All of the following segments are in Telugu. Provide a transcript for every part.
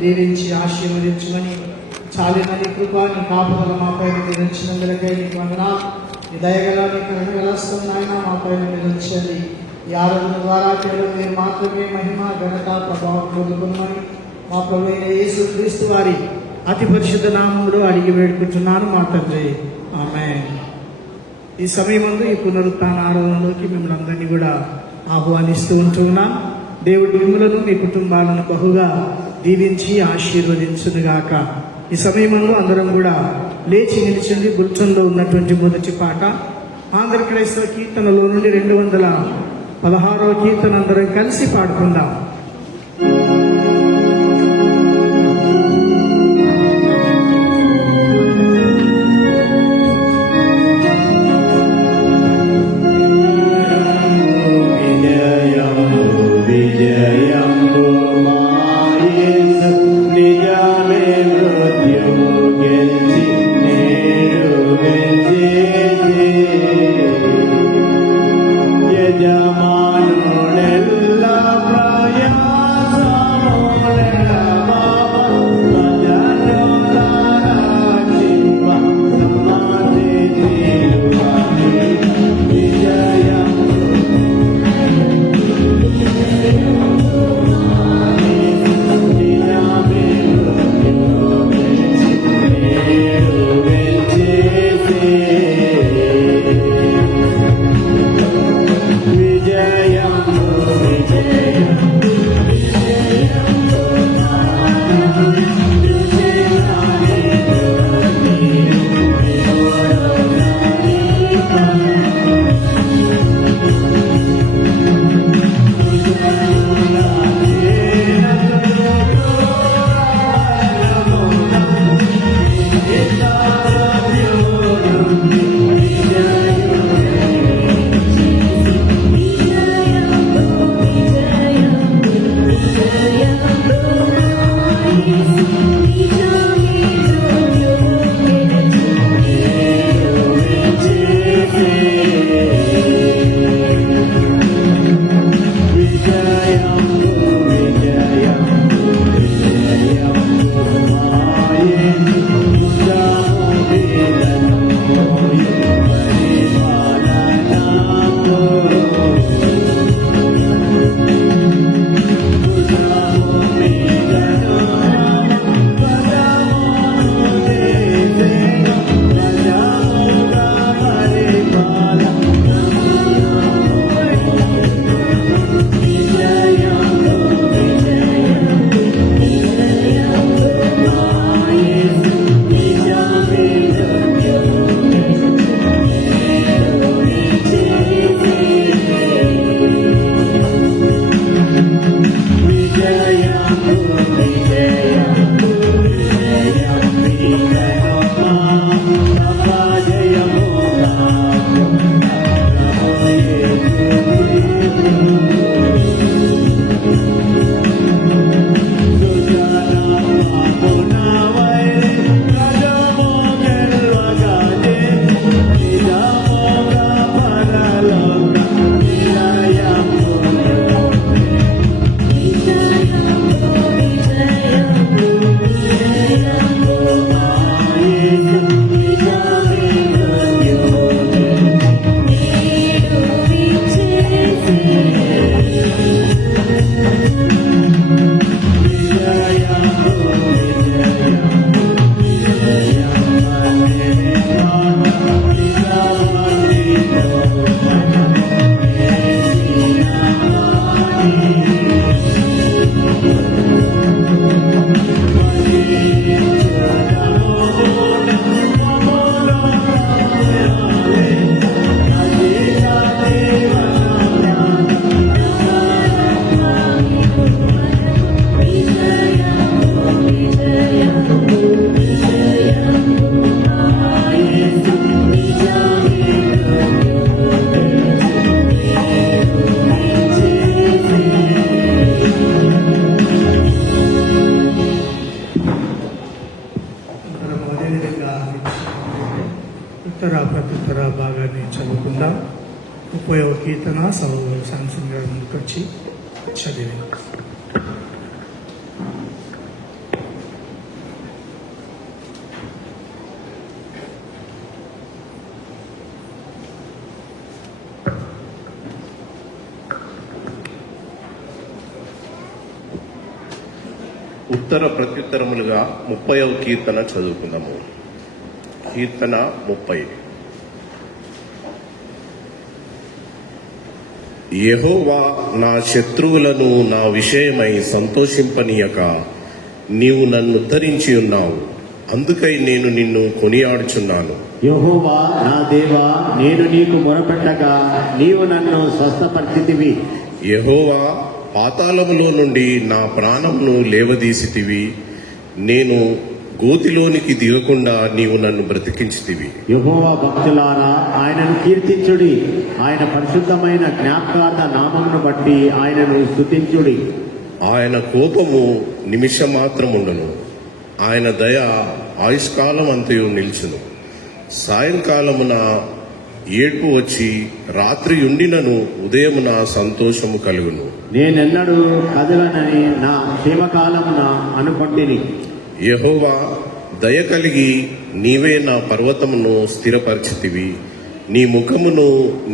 దీవించి ఆశీర్వదించమని చాలినని కృపాని కాపుదల మాపై నిర్వహించినందులకై నీకు వందనాలు. నీ దయగల నీ కరుణగలస్తం నాయన మాపై నిర్వహించండి. ఈ ఆరాధన ద్వారా కేవలం మీరు మాత్రమే మహిమ ఘనత ప్రభావం పొందుకున్నామని మా ప్రభు అయిన యేసు క్రీస్తు వారి అతి పరిశుద్ధ నామములో అడిగి వేడుకుంటున్నాను మా తండ్రి, ఆమేన్. ఈ సమయమందు ఈ పునరుత్థాన ఆరాధనలోకి మిమ్మల్ని అందరినీ కూడా ఆహ్వానిస్తూ ఉంటున్నాం. దేవుడు మిమ్మలను మీ కుటుంబాలను బహుగా దీవించి ఆశీర్వదించునుగాక. ఈ సమయంలో అందరం కూడా లేచి నిలిచింది. బుల్టన్లో ఉన్నటువంటి మొదటి పాట ఆంధ్ర క్రైస్తవ కీర్తనలో నుండి 216వ కీర్తన అందరం కలిసి పాడుకుందాం. ప్రత్యుత్తర భాగాన్ని చదువుకుందాం. 30వ కీర్తన సహోదరు శాంసన్ గారి ముందుకు వచ్చి చదివి ఉత్తర ప్రత్యుత్తరములుగా 30వ కీర్తన చదువుకుందాము. కీర్తన 30. యెహోవా నా శత్రువులను నా విషయమై సంతోషింపనీయక నీవు నన్ను ఉద్ధరించి ఉన్నావు, అందుకై నేను నిన్ను కొనియాడుచున్నాను. యెహోవా నా దేవా, నేను నీకు మొరపెట్టగా నీవు నన్ను స్వస్థపరిచితివి. యెహోవా, పాతాళములో నుండి నా ప్రాణమును లేవదీసితివి, నేను గోతిలోనికి దిగకుండా నీవు నన్ను బ్రతికించితివి. యెహోవా భక్తులారా ఆయనను కీర్తించుడి, ఆయన పరిశుద్ధమైన జ్ఞాపకార్థ నామమును బట్టి ఆయనను స్తుతించుడి. ఆయన కోపము నిమిషమాత్రముండును, ఆయన దయ ఆయుష్కాలం అంతయు నిల్చును. సాయంకాలమున ఏడ్పు వచ్చి రాత్రి ఉండినను ఉదయమున సంతోషము కలుగును. నేనెన్నడూ కదలనని నా క్షేమకాలమున అనుకొంటిని. యెహోవా, దయ కలిగి నీవే నా పర్వతమును స్థిరపరిచితివి. నీ ముఖమును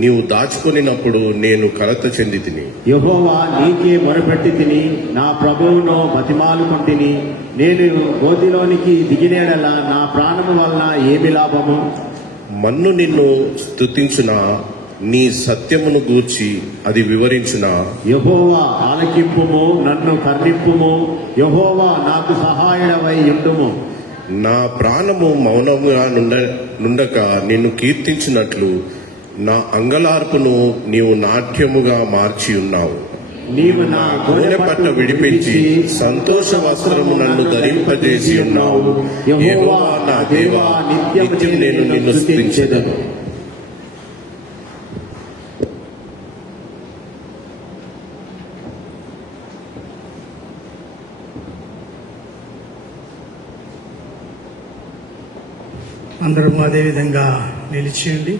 నీవు దాచుకొనినప్పుడు నేను కలత చెందితిని. యెహోవా, నీకే మొరపెట్టి తిని నా ప్రభువును బతిమాలుకొంటిని. నేను గోతిలోనికి దిగినేడలా నా ప్రాణము వలన ఏమి లాభము? మన్ను నిన్ను స్తుతించునా, నీ సత్యమును గూర్చి అది వివరించునా. యెహోవా ఆలకింపుము, నన్ను కర్ణింపుము. యెహోవా నాకు సహాయుడవై ఉండుము. నా ప్రాణము మౌనముగా నుండక నిన్ను కీర్తించినట్లు నా అంగలార్పును నీవు నాట్యముగా మార్చి ఉన్నావు. నీవు నా గోనె పట్ట విడిపించి సంతోష వస్త్రము నన్ను ధరింపజేసి ఉన్నావు. యెహోవా నా దేవా, నిత్యం నేను నిన్ను స్తుతించెదను. అందరము అదేవిధంగా నిలిచియండి.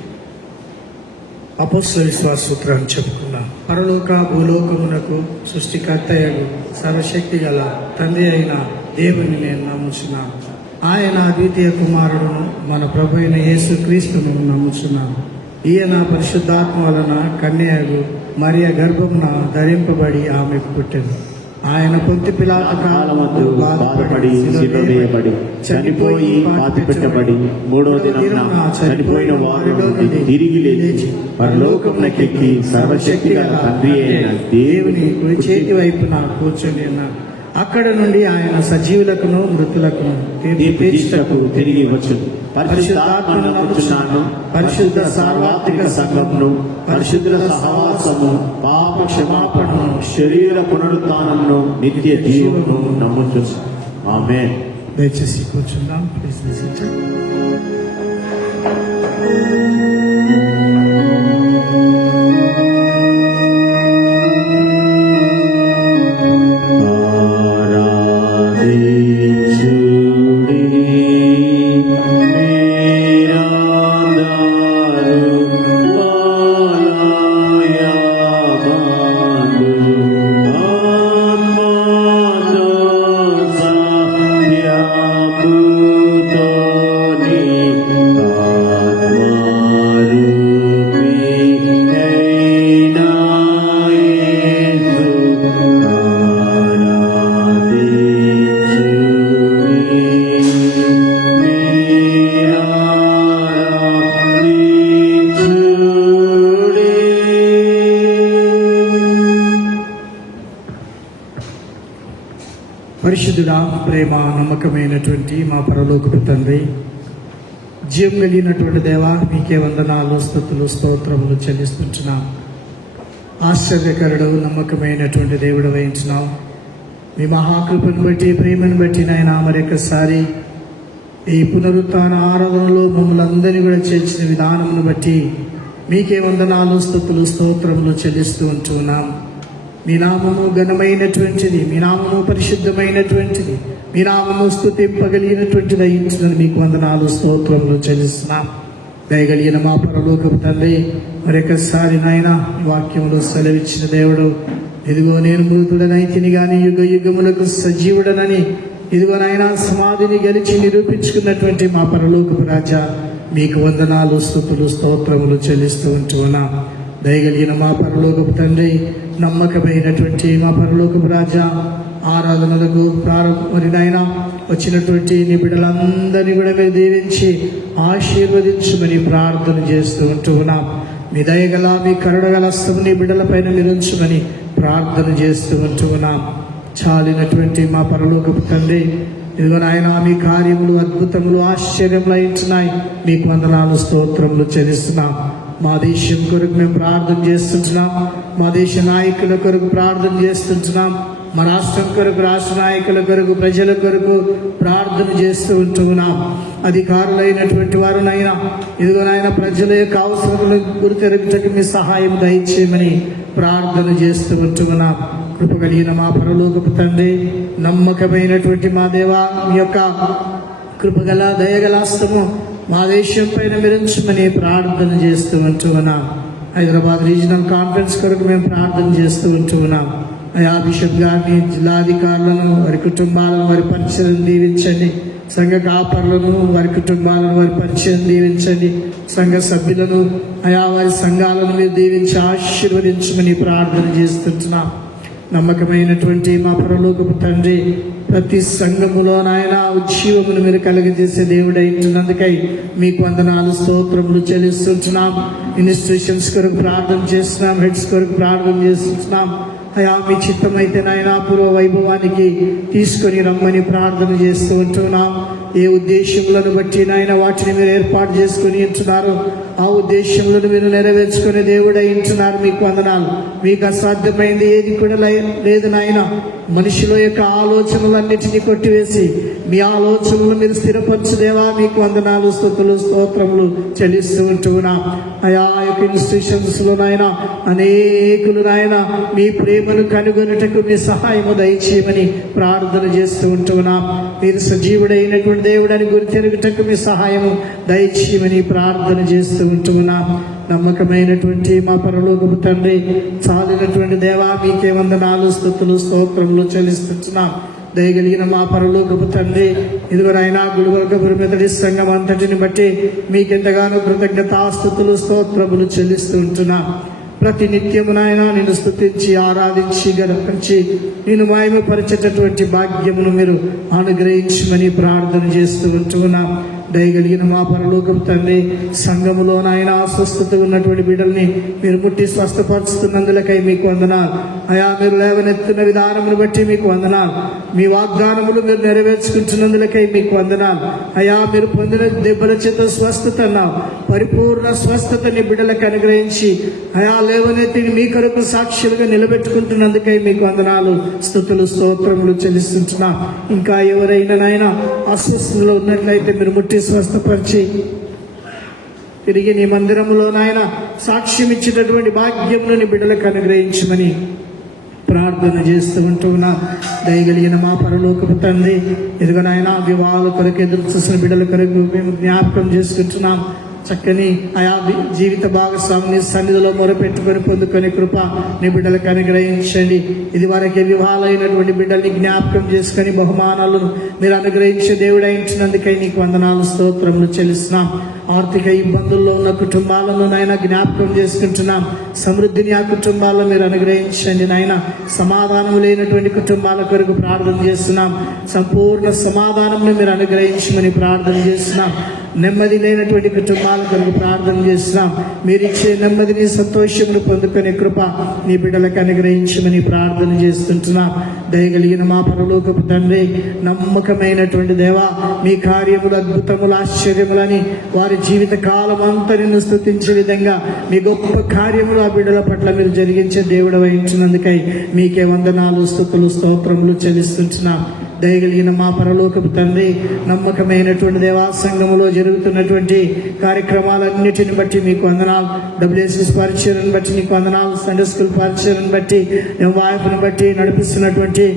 అపోస్తల విశ్వాస సూత్రాన్ని చెప్పుకున్నాం. పరలోక భూలోకమునకు సృష్టికర్తయగు సర్వశక్తి గల తండ్రి అయిన దేవుని నేను నమ్ముచున్నాను. ఆయన అద్వితీయ కుమారుడును మన ప్రభు అయిన యేసు క్రీస్తును నమ్ముచున్నాను. ఈయన పరిశుద్ధాత్మ వలన కన్యయగు మరియ గర్భమున ధరింపబడి ఆమె పుట్టెను. ఆయన పొంతి పిలాతు కాలమందు బాధపడి శిలువ వేయబడి చనిపోయి పాతిపెట్టబడి మూడో దినమున చనిపోయిన వారిలో నుండి తిరిగి లేచి పరలోకమునకెక్కి సర్వశక్తి గల తండ్రి అయిన దేవుని కుడి చేతి వైపున కూర్చొని ఉన్నాడు. అక్కడ నుండి ఆయన సజీవులకును మృతులకును తీర్పు తీర్చుటకు తిరిగి వచ్చును. పరిశుద్ధాత్మను నమ్ముచున్నాను. పరిశుద్ధ సార్వత్రిక సంఘమును, పరిశుద్ధుల సహవాసము, పాప క్షమాపణను, శరీర పునరుత్థానమును, నిత్య జీవమును నమ్ముచున్నాను. ఆమేన్. దయచేసి కూర్చుందాం. Please listen. పరిశుద్ధుడా, ప్రేమ నమ్మకమైనటువంటి మా పరలోకపు తండ్రి, జీవం కలిగినటువంటి దేవా, మీకే వందనాలు, స్తుతులు, స్తోత్రములు చెల్లిస్తుంటున్నాం. ఆశ్చర్యకరుడు, నమ్మకమైనటువంటి దేవుడు వహించినావు. మీ మహాకృపను బట్టి, ప్రేమను బట్టి నాయనా మరొకసారి ఈ పునరుత్థాన ఆరాధనలో మమ్మల్ని అందరినీ కూడా చేర్చిన విధానమును బట్టి మీకే వందనాలు, స్తుతులు, స్తోత్రములు చెల్లిస్తూ ఉంటున్నాం. మీ నామము ఘనమైనటువంటిది, మీ నామము పరిశుద్ధమైనటువంటిది, మీ నామము స్తుతింపగలిగినటువంటిది అయించినది మీకు వందనాలు, స్తోత్రములు చెల్లిస్తున్నాం. దయగలిగిన మా పరలోకపు తండ్రి, మరొకసారి నాయన వాక్యంలో సెలవిచ్చిన దేవుడు, ఇదిగో నేను మృతుడనైతిని గాని యుగ యుగములకు సజీవుడనని, ఇదిగో నాయన సమాధిని గెలిచి నిరూపించుకున్నటువంటి మా పరలోకపు రాజా, మీకు వందనాలు, స్తుతులు, స్తోత్రములు చెల్లిస్తూ ఉంటున్నాం. దయగలిగిన మా పరలోకపు తండ్రి, నమ్మకమైనటువంటి మా పరలోకపు రాజా, ఆరాధనలకు మరి నాయన వచ్చినటువంటి నీ బిడ్డలందరినీ కూడా మీరు దీవించి ఆశీర్వదించమని ప్రార్థన చేస్తూ ఉంటూ ఉన్నాం. మీ దయగల మీ కరుణగల హస్తం నీ బిడ్డల పైన మీరు ఉంచమని ప్రార్థన చేస్తూ ఉంటూ ఉన్నాం. చాలినటువంటి మా పరలోకపు తండ్రి, ఇదిగో నాయన మీ కార్యములు అద్భుతములు ఆశ్చర్యములు అయింటున్నాయి. మీకు వందనాలు స్తోత్రములు చెల్లిస్తున్నాం. మా దేశం కొరకు మేము ప్రార్థన చేస్తుంటున్నాం. మా దేశ నాయకుల కొరకు ప్రార్థన చేస్తుంటున్నాం. మా రాష్ట్రం కొరకు, రాష్ట్ర నాయకుల కొరకు, ప్రజల కొరకు ప్రార్థన చేస్తూ ఉంటూ ఉన్నాం. అధికారులైనటువంటి వారునైనా ఇదిగో నాయన ప్రజల యొక్క అవసరములను గుర్తెరుగుటకు మీ సహాయం దయచేయమని ప్రార్థన చేస్తూ ఉంటూ ఉన్నాం. కృప కలిగిన మా పరలోకపు తండ్రి, నమ్మకమైనటువంటి మా దేవా, మీ యొక్క కృపగల దయగల హస్తము మా దేశం పైన మెరించమని ప్రార్థన చేస్తూ ఉంటూ ఉన్నాం. హైదరాబాద్ రీజనల్ కాన్ఫరెన్స్ కొరకు మేము ప్రార్థన చేస్తూ ఉంటూ ఉన్నాం. అయా బిషప్ గారిని, జిల్లాధికారులను, వారి కుటుంబాలను, వారి పరిచయం దీవించండి. సంఘ కాపరులను, వారి కుటుంబాలను, వారి పరిచయం దీవించండి. సంఘ సభ్యులను, అయా వారి సంఘాలను మీరు దీవించి ఆశీర్వదించమని ప్రార్థన చేస్తుంటున్నాం. నమ్మకమైనటువంటి మా పరలోకపు తండ్రి, ప్రతి సంఘములో నాయన ఉజ్జీవమును మీరు కలుగజేసే దేవుడైనందుకై మీకు వందనాలు స్తోత్రములు చెల్లిస్తుంటున్నాం. ఇన్స్టిట్యూషన్స్ కొరకు ప్రార్థన చేస్తున్నాం, హెడ్స్ కొరకు ప్రార్థన చేస్తున్నాం. అయా మీ చిత్తమైతే నాయన పూర్వ వైభవానికి తీసుకొని రమ్మని ప్రార్థన చేస్తూ ఉంటున్నాం. ఏ ఉద్దేశములను బట్టి నాయన వాటిని మీరు ఏర్పాటు చేసుకుని ఉంటున్నారు, ఆ ఉద్దేశములను మీరు నెరవేర్చుకునే దేవుడై ఉంటున్నారు. మీకు వందనాలు. మీకు అసాధ్యమైంది ఏది కూడా లేదు నాయన. మనుషుల యొక్క ఆలోచనలన్నిటినీ కొట్టివేసి మీ ఆలోచనలు మీరు స్థిరపరచుదేవా, మీకు వందనాలు స్తుతులు స్తోత్రములు చెల్లిస్తూ ఉంటున్నాం. అయా యొక్క ఇన్స్టిట్యూషన్స్ లో నాయన అనేకులు నాయన మీ ప్రేమను కనుగొనుటకు మీ సహాయము దయచేయమని ప్రార్థన చేస్తూ ఉంటున్నాం. మీరు సజీవుడైనటువంటి దేవుడని గుర్తెరుగుటకు మీ సహాయము దయచేయమని ప్రార్థన చేస్తూ ఉంటున్నాం. నమ్మకమైనటువంటి మా పరలోకపు తండ్రి, చాలినటువంటి దేవా, మీకే వందనాలు స్తుతులు స్తోత్రములు చెల్లిస్తున్నాం. దయగలిగిన మా పరలోకపు తండ్రి, ఇదివరైనా గుడివర్గపురి మెథడిస్ట్ సంఘం అంతటిని బట్టి మీకెంతగానో కృతజ్ఞతాస్తుతులు స్తోత్రములు చెల్లిస్తూ ఉంటున్నాం. ప్రతి నిత్యము నాయన నిన్ను స్తుతించి ఆరాధించి గర్పించి నేను మహిమపరిచేటటువంటి భాగ్యమును మీరు అనుగ్రహించమని ప్రార్థన చేస్తూ ఉంటున్నాం. దయగలిగిన మా పరలోకపు తండ్రి, సంఘములో నాయన అస్వస్థత ఉన్నటువంటి బిడ్డల్ని మీరు ముట్టి స్వస్థపరుస్తున్నందులకై మీకు వందనాలు. అయా మీరు లేవనెత్తున్న విధానమును బట్టి మీకు వందనాలు. మీ వాగ్దానములు మీరు నెరవేర్చుకుంటున్నందులకై మీకు వందనాలు. అయా మీరు పొందిన దెబ్బల చేత స్వస్థత అన్నావు, పరిపూర్ణ స్వస్థతని బిడ్డలకు అనుగ్రహించి అయా లేవనెత్తిని మీ కొరకు సాక్షులుగా నిలబెట్టుకుంటున్నందుకై మీకు వందనాలు స్తుతులు స్తోత్రములు చెల్లిస్తుంటున్నాం. ఇంకా ఎవరైనా నాయన అస్వస్థతలో ఉన్నట్లయితే మీరు ముట్టి స్వస్థపరిచి తిరిగి నీ మందిరములో నాయన సాక్ష్యం ఇచ్చేటటువంటి భాగ్యమును నీ బిడ్డలకు అనుగ్రహించమని ప్రార్థన చేస్తూ ఉంటున్నాం. దయగలిగిన మా పరలోకపు తండ్రి, ఇదిగో నాయన వివాహాల కొరకు ఎదురు చూసిన బిడ్డల కొరకు మేము జ్ఞాపకం చేసుకుంటున్నాం. చక్కని ఆయా జీవిత భాగస్వామిని సన్నిధిలో మొరపెట్టుకొని పొందుకొని కృప నీ బిడ్డలకు అనుగ్రహించండి. ఇది వరకే వివాహాలైనటువంటి బిడ్డల్ని జ్ఞాపకం చేసుకొని బహుమానాలను మీరు అనుగ్రహించే దేవుడైనందుకై నీకు వందనాలు స్తోత్రములు చెల్లిస్తున్నాం. ఆర్థిక ఇబ్బందుల్లో ఉన్న కుటుంబాలను నాయన జ్ఞాపకం చేసుకుంటున్నాం. సమృద్ధిని ఆ కుటుంబాల్లో మీరు అనుగ్రహించండి నాయన. సమాధానం లేనటువంటి కుటుంబాల కొరకు ప్రార్థన చేస్తున్నాం. సంపూర్ణ సమాధానం మీరు అనుగ్రహించమని ప్రార్థన చేస్తున్నాం. నెమ్మది లేనటువంటి కుటుంబాల కొరకు ప్రార్థన చేస్తున్నాం. మీరు ఇచ్చే నెమ్మదిని సంతోషమును పొందుకునే కృప నీ బిడ్డలకు అనుగ్రహించమని ప్రార్థన చేస్తుంటున్నాం. దయగలిగిన మా పరలోకపు తండ్రి, నమ్మకమైనటువంటి దేవా, మీ కార్యములు అద్భుతములు ఆశ్చర్యములని వారి జీవిత కాలం అంతా నిన్ను స్తుతించే విధంగా మీ గొప్ప కార్యములు ఆ బిడ్డల పట్ల మీరు జరిగించే దేవుడు వహించినందుకై మీకే వందనాలు స్తుతులు స్తోత్రములు చెల్లిస్తుంటున్నాం. దయగలిగిన మా పరలోకపు తండ్రి, నమ్మకమైనటువంటి దేవా, సంఘములో జరుగుతున్నటువంటి కార్యక్రమాలన్నిటిని బట్టి మీకు వందనాలు. WSS పరిచయం బట్టి నీకు వందనాలు. సండే స్కూల్ పరిచయం బట్టి, వాయిపుని బట్టి నడిపిస్తున్నటువంటి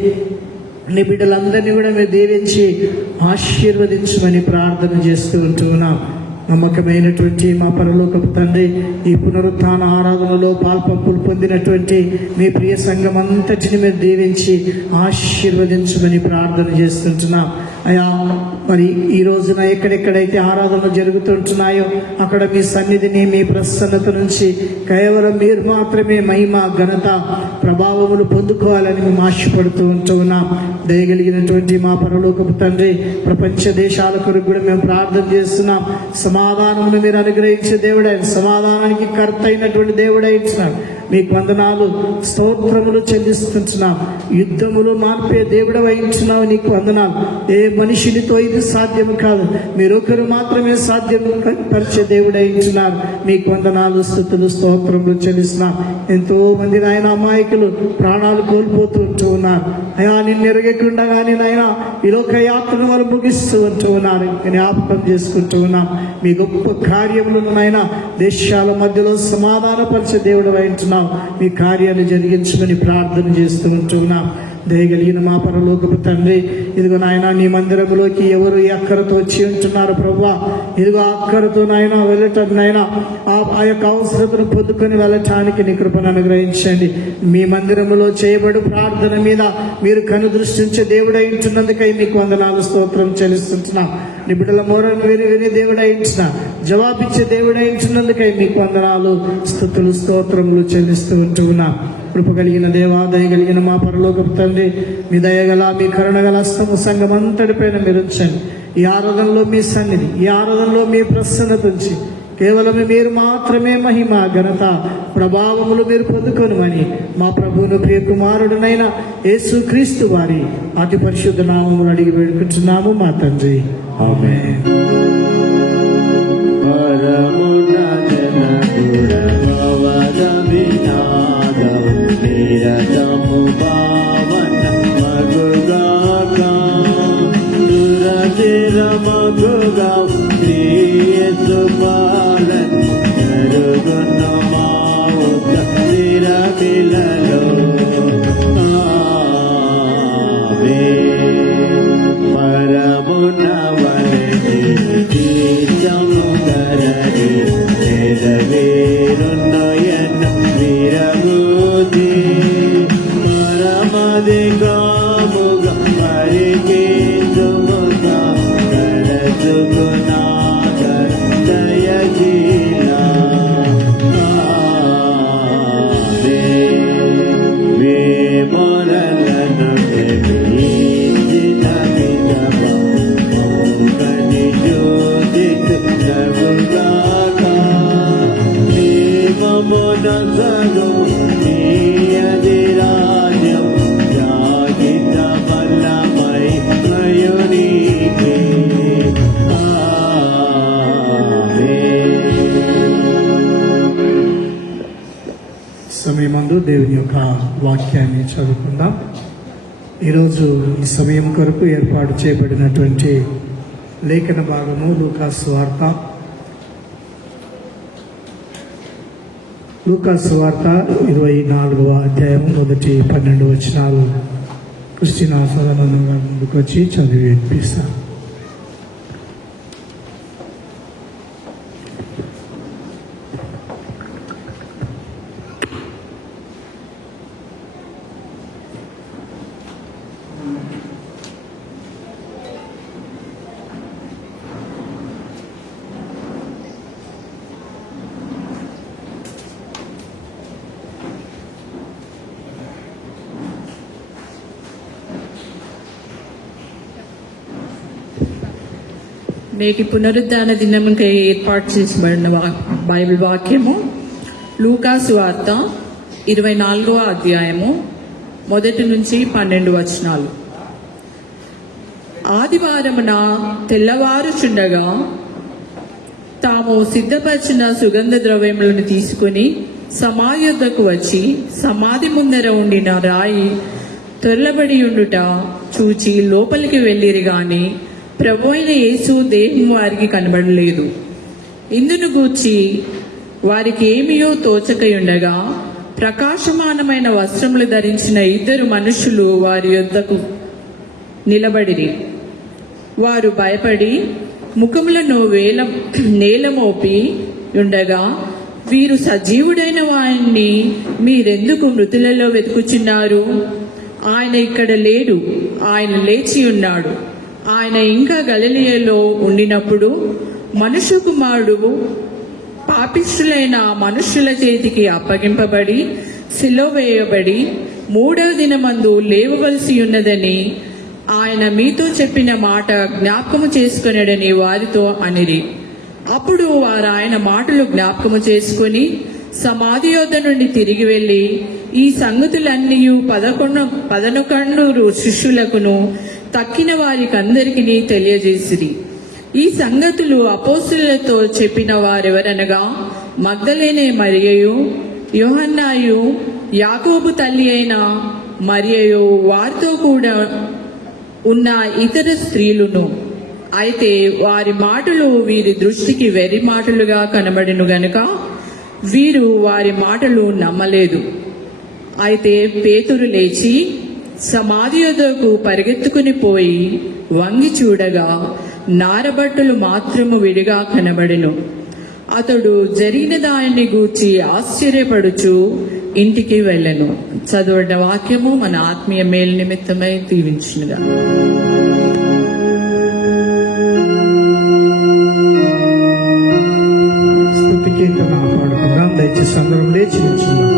నీ బిడ్డలందరినీ కూడా మీరు దీవించి ఆశీర్వదించమని ప్రార్థన చేస్తూ ఉంటున్నాం. నమ్మకమైనటువంటి మా పరలోకపు తండ్రి, ఈ పునరుత్థాన ఆరాధనలో పాల్పంపులు పొందినటువంటి మీ ప్రియ సంఘం అంతటిని మీరు దీవించి ఆశీర్వదించమని ప్రార్థన చేస్తుంటున్నాం. అయా మరి ఈ రోజున ఎక్కడెక్కడైతే ఆరాధనలు జరుగుతుంటున్నాయో అక్కడ మీ సన్నిధిని, మీ ప్రసన్నత నుంచి కేవలం మీరు మాత్రమే మహిమ, ఘనత, ప్రభావములు పొందుకోవాలని మేము ఆశపడుతూ ఉంటూ ఉన్నాం. దయగలిగినటువంటి మా పరలోకపు తండ్రి, ప్రపంచ దేశాల కొరకు కూడా మేము ప్రార్థన చేస్తున్నాం. సమాధానమును మీరు అనుగ్రహించే దేవుడైన, సమాధానానికి కర్త అయినటువంటి దేవుడైంటున్నాడు. మీకు వందనాలు, స్తోత్రములు చెల్లిస్తుంటున్నాం. యుద్ధములు మార్పే దేవుడు వహించున్నావు, నీకు వందనాలు. ఏ మనిషినితో ఇది సాధ్యం కాదు, మీరొకరు మాత్రమే సాధ్యం పరిచే దేవుడు అయించున్నారు. మీకు వందనాలు, స్తుతులు, స్తోత్రములు చెల్లిస్తున్నాం. ఎంతో మంది నాయన అమాయకులు ప్రాణాలు కోల్పోతూ ఉంటూ ఉన్నారు. అయా నిన్ను ఎరగకుండా కానీ నాయన ఈ లోక యాత్రను వాళ్ళు ముగిస్తూ ఉంటూ ఉన్నారు. జ్ఞాపకం చేసుకుంటూ ఉన్నాం. మీ గొప్ప కార్యములను నాయన దేశాల మధ్యలో సమాధానపరిచే దేవుడు వహించున్నాం. మీ కార్యాలు జరిగించమని ప్రార్థన చేస్తూ ఉంటూ ఉన్నాం. దయగలిగిన మా పరలోకపు తండ్రి, ఇదిగో నాయన నీ మందిరంలోకి ఎవరు ఈ అక్కరతో వచ్చి ఉంటున్నారు ప్రభువా, ఇదిగో ఆ అక్కరతో నాయన వెళ్ళటం, నాయన ఆ యొక్క అవసరతను పొందుకొని వెళ్ళటానికి నీ కృపను అనుగ్రహించండి. మీ మందిరంలో చేయబడు ప్రార్థన మీద మీరు కనుదృష్టించే దేవుడై ఉంటున్నందుకై మీకు వందనాలు, స్తోత్రం చెల్లిస్తుంటున్నాం. నీ బిడ్డల మోరను విని దేవుడై ఉంటున్న, జవాబిచ్చే దేవుడై ఉంటున్నందుకై మీకు వందనాలు, స్తుతులు, స్తోత్రములు చెల్లిస్తూ ఉంటూ ఉన్నాం. కృప కలిగిన దేవా, దయగలిగిన మా పరలోకపు తండ్రి, మీ దయగల, మీ కరుణగల హస్తము సంఘం అంతటిపైన మీరు ఉంచండి. ఈ ఆరాధనలో మీ సన్నిధి, ఈ ఆరాధనలో మీ ప్రసన్నత ఉంచి కేవలం మీరు మాత్రమే మహిమ, ఘనత, ప్రభావములు మీరు పొందుకొనుమని మా ప్రభువును ప్రియ కుమారుడునైన యేసు క్రీస్తు వారి అతి పరిశుద్ధ నామములు అడిగి వేడుకుంటున్నాము మా తండ్రి, ఆమేన్. నిరతము పావన మగుగాక, దురతిర మగుగా శ్రీయసు పాలన జరుగున్న మావుక నిరమిలలో. పరమున వలె తీర్థము గరడి నెరవేరున్నయన విరగుది. పరమదిగాముగా పరికేతుముగా గరజుగునాగర దయశీలా. వేమరలను తెలిసిన విధమని జ్యోతికు నగుగాక. దేవమునగను నీయది రాజ్యం, జాగిత బలమై మయునికి. సమయమందు దేవుని యొక్క వాక్యాన్ని చదువుకుందాం. ఈరోజు ఈ సమయం కొరకు ఏర్పాటు చేయబడినటువంటి లేఖన భాగము లూకాసు సువార్త 24వ అధ్యాయం మొదటి 12 వచనాలు క్రిస్టినా సదానంద గారి ముందుకు వచ్చి చదివి వినిపిస్తాను. నేటి పునరుద్ధాన దినముకై ఏర్పాటు చేసబడిన బైబిల్ వాక్యము లూకాసు వార్త 24వ అధ్యాయము 1 నుంచి 12 వచనాలు. ఆదివారమున తెల్లవారుచుండగా తాము సిద్ధపరిచిన సుగంధ ద్రవ్యములను తీసుకుని సమాధి యొద్దకు వచ్చి సమాధి ముందర ఉండిన రాయి తొర్లబడి ఉండుట చూచి లోపలికి వెళ్ళిరి గాని ప్రభు అయిన యేసు దేహం వారికి కనబడలేదు. ఇందును గూర్చి వారికి ఏమియో తోచకయుండగా ప్రకాశమానమైన వస్త్రములు ధరించిన 2 మనుషులు వారి యొద్దకు నిలబడిరి. వారు భయపడి ముఖములను నేల మోపి ఉండగా, వీరు సజీవుడైన వారిని మీరెందుకు మృతులలో వెతుకుచున్నారు? ఆయన ఇక్కడ లేడు, ఆయన లేచి ఉన్నాడు. ఆయన ఇంకా గలిలయలో ఉండినప్పుడు మనుష్య కుమారుడు పాపిష్ఠులైన మనుష్యుల చేతికి అప్పగింపబడి సిలువ వేయబడి 3వ దినమందు లేవవలసి ఉన్నదని ఆయన మీతో చెప్పిన మాట జ్ఞాపకము చేసుకొనడని వారితో అనిరి. అప్పుడు వారు ఆయన మాటలు జ్ఞాపకము చేసుకుని సమాధి యొద్ద నుండి తిరిగి వెళ్లి ఈ సంగతులన్నీ 11 శిష్యులకును తక్కిన వారికి అందరికీ తెలియజేసిరి. ఈ సంగతులు అపోస్తలులతో చెప్పిన వారెవరనగా మగ్దలేనే మరియయు, యోహన్నాయు, యాకోబు తల్లి అయిన మరియయు, వారితో కూడా ఉన్న ఇతర స్త్రీలును. అయితే వారి మాటలు వీరి దృష్టికి వెర్రి మాటలుగా కనబడిను గనుక వీరు వారి మాటలు నమ్మలేదు. అయితే పేతురు లేచి సమాధి యొద్దకు పరిగెత్తుకుని పోయి వంగి చూడగా నారబట్టలు మాత్రము విడిగా కనబడెను. అతడు జరిగిన దానిని గూర్చి ఆశ్చర్యపడుచు ఇంటికి వెళ్ళెను. చదవబడిన వాక్యము మన ఆత్మీయ మేలు నిమిత్తమై దీవించునుగా. స్తుతి కీర్తన పాడుకుందాం. దయచేసి అందరం లేచి నిల్చుందాం.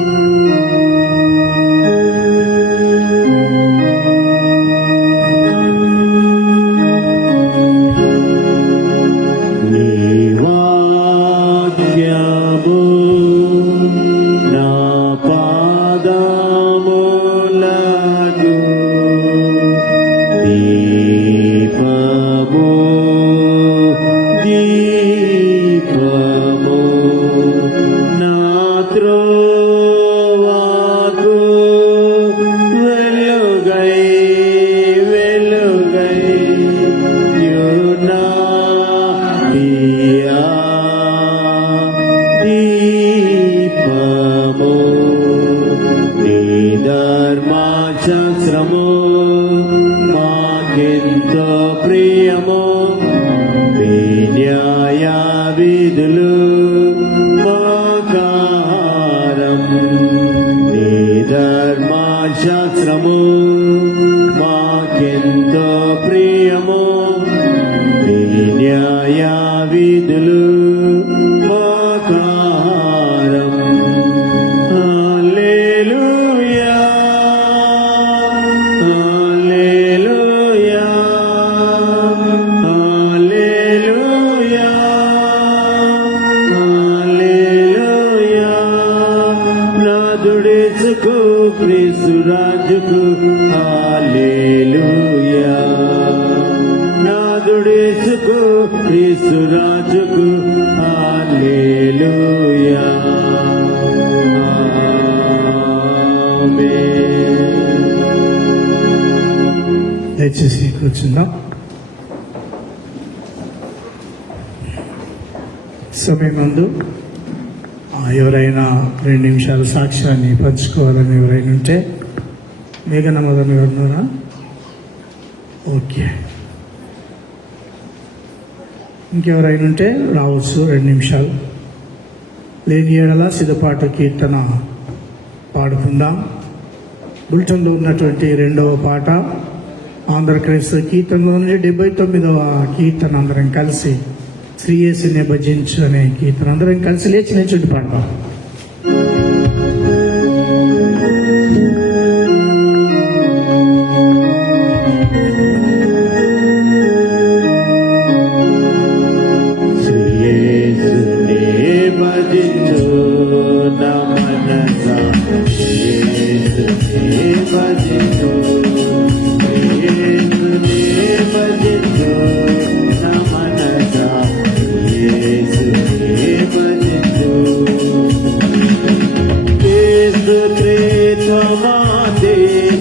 దయచేసి కూర్చుందాం. సమయమందు ఎవరైనా 2 నిమిషాల సాక్ష్యాన్ని పంచుకోవాలని ఎవరైనా ఉంటే మేఘనమ్మదని ఉన్నారా? ఓకే, ఇంకెవరైనా ఉంటే రావచ్చు 2 నిమిషాలు. లేని ఏడల సిద్ధపాటు కీర్తన పాడుకుందాం. బులెటిన్లో ఉన్నటువంటి 2వ పాట ఆంధ్ర క్రైస్తవ కీర్తనలో 79వ కీర్తన అందరం కలిసి శ్రీయేసుని భజించు అనే కీర్తన అందరం కలిసి లేచి నిల్చుండి పాడతాం.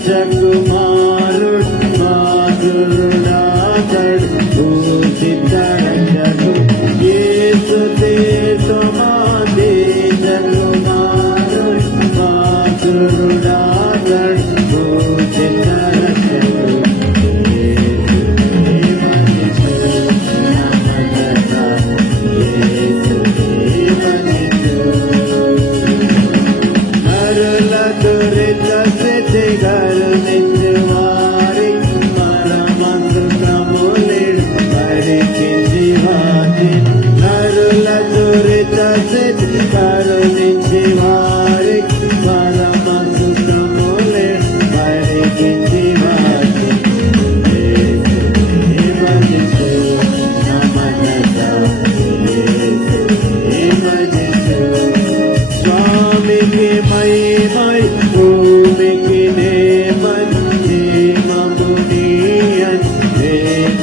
घर में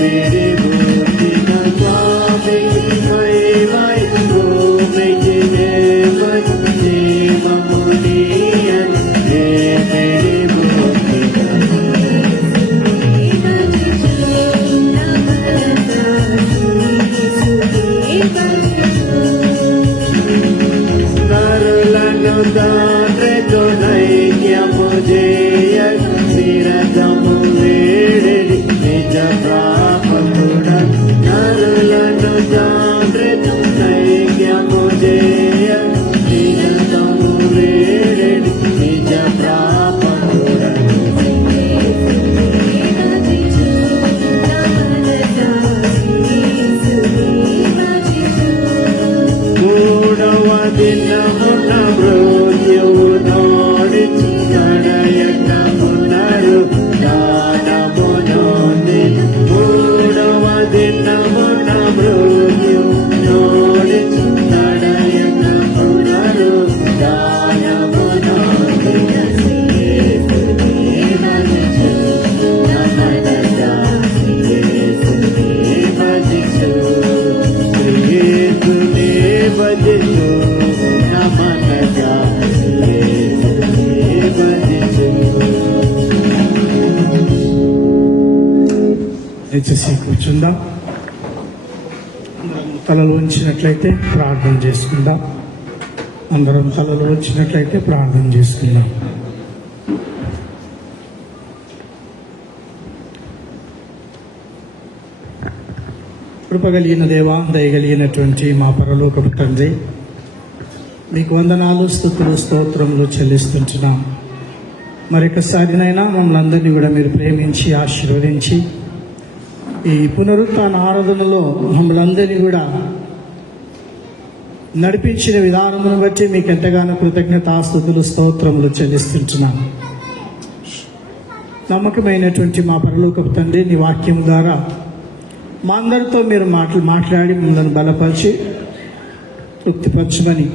मेरे बोधिन स्वामी मय भूमिకి देवमुनियन हे मेरे बोधिन నరులను దానెతో నైక్యము చేయ నిరతము వేడి నిజ ప్రాపకుడ నరులను దానెతో నైక్యము చేయ నిరతము వేడి నిజ ప్రాపకుడ మూడవ దినమున మృత్యువు నోడిచి నడయక పునరుద్ధానమునొంది మూడవ దినమున మృత్యువు నోడిచి నడయక పునరుద్ధానమునొంది యేసుని భజించు నమనగా యేసుని భజించు యేసుని భజించు నమనగా యేసుని భజించు. దయచేసి కూర్చుందాం. అందరం తలలు ఉంచినట్లయితే ప్రార్థన చేసుకుందాం. అందరం తలలు ఉంచినట్లయితే ప్రార్థన చేసుకుందాం. కృపగలిగిన దేవా, దయగలిగినటువంటి మా పరలోకపు తండ్రి, మీకు వందనాలు, స్తుతులు, స్తోత్రములు చెల్లిస్తుంటున్నాం. మరొకసారినైనా మమ్మల్ని అందరినీ కూడా మీరు ప్రేమించి ఆశీర్వదించి ఈ పునరుత్థాన ఆరాధనలో మమ్మల్ని అందరినీ కూడా నడిపించిన విధానమును బట్టి మీకు ఎంతగానో కృతజ్ఞతాస్తుతులు, స్తోత్రములు చెల్లిస్తుంటున్నాం. నమ్మకమైనటువంటి మా పరలోకపు తండ్రి, నీ వాక్యం ద్వారా మా అందరితో మీరు మాట్లాడి మమ్మల్ని బలపరిచి తృప్తిపరచమని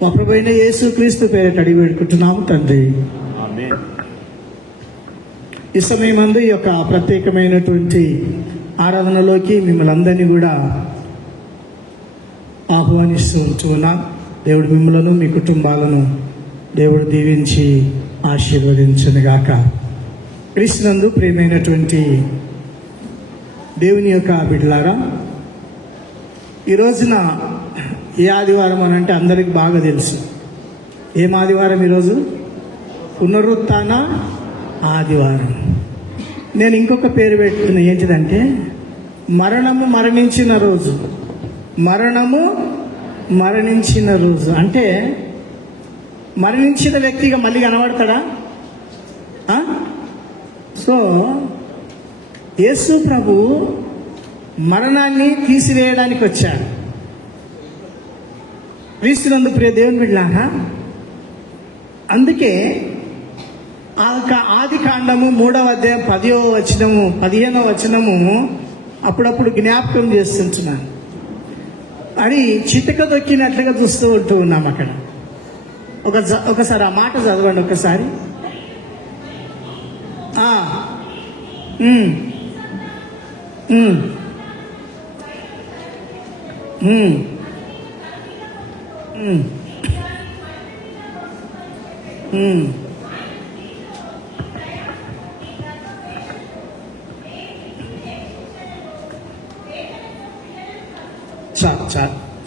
మా ప్రభువైన యేసుక్రీస్తు పేరిట అడిగి వేడుకుంటున్నాము తండ్రి. ఆమేన్. ఈ సమయమందు ఈ యొక్క ప్రత్యేకమైనటువంటి ఆరాధనలోకి మిమ్మల్ని అందరినీ కూడా ఆహ్వానిస్తూ ఉంటున్నాం. దేవుడు మిమ్మలను, మీ కుటుంబాలను దేవుడు దీవించి ఆశీర్వదించునుగాక. క్రీస్తునందు ప్రియమైనటువంటి దేవుని యొక్క బిడ్డలారా, ఈ రోజున ఏ ఆదివారం అని అంటే అందరికి బాగా తెలుసు. ఏం ఆదివారం ఈరోజు? పునరుత్థాన ఆదివారం. నేను ఇంకొక పేరు పెట్టుకున్నా, ఏంటిదంటే మరణము మరణించిన రోజు. మరణము మరణించిన రోజు అంటే మరణించిన వ్యక్తిగా మళ్ళీ కనబడతాడా? సో యేసు ప్రభు మరణాన్ని తీసివేయడానికి వచ్చాడు. క్రీస్తునందు ప్రియ దేవుని బిడ్డలారా, అందుకే ఆది కాండము 3వ అధ్యాయం 10వ వచనము 15వ వచనము అప్పుడప్పుడు జ్ఞాపకం చేస్తుంటున్నాను. అది చితక దొక్కినట్లుగా చూస్తూ ఉంటూ ఉన్నాం. అక్కడ ఒకసారి ఆ మాట చదవండి ఒకసారి.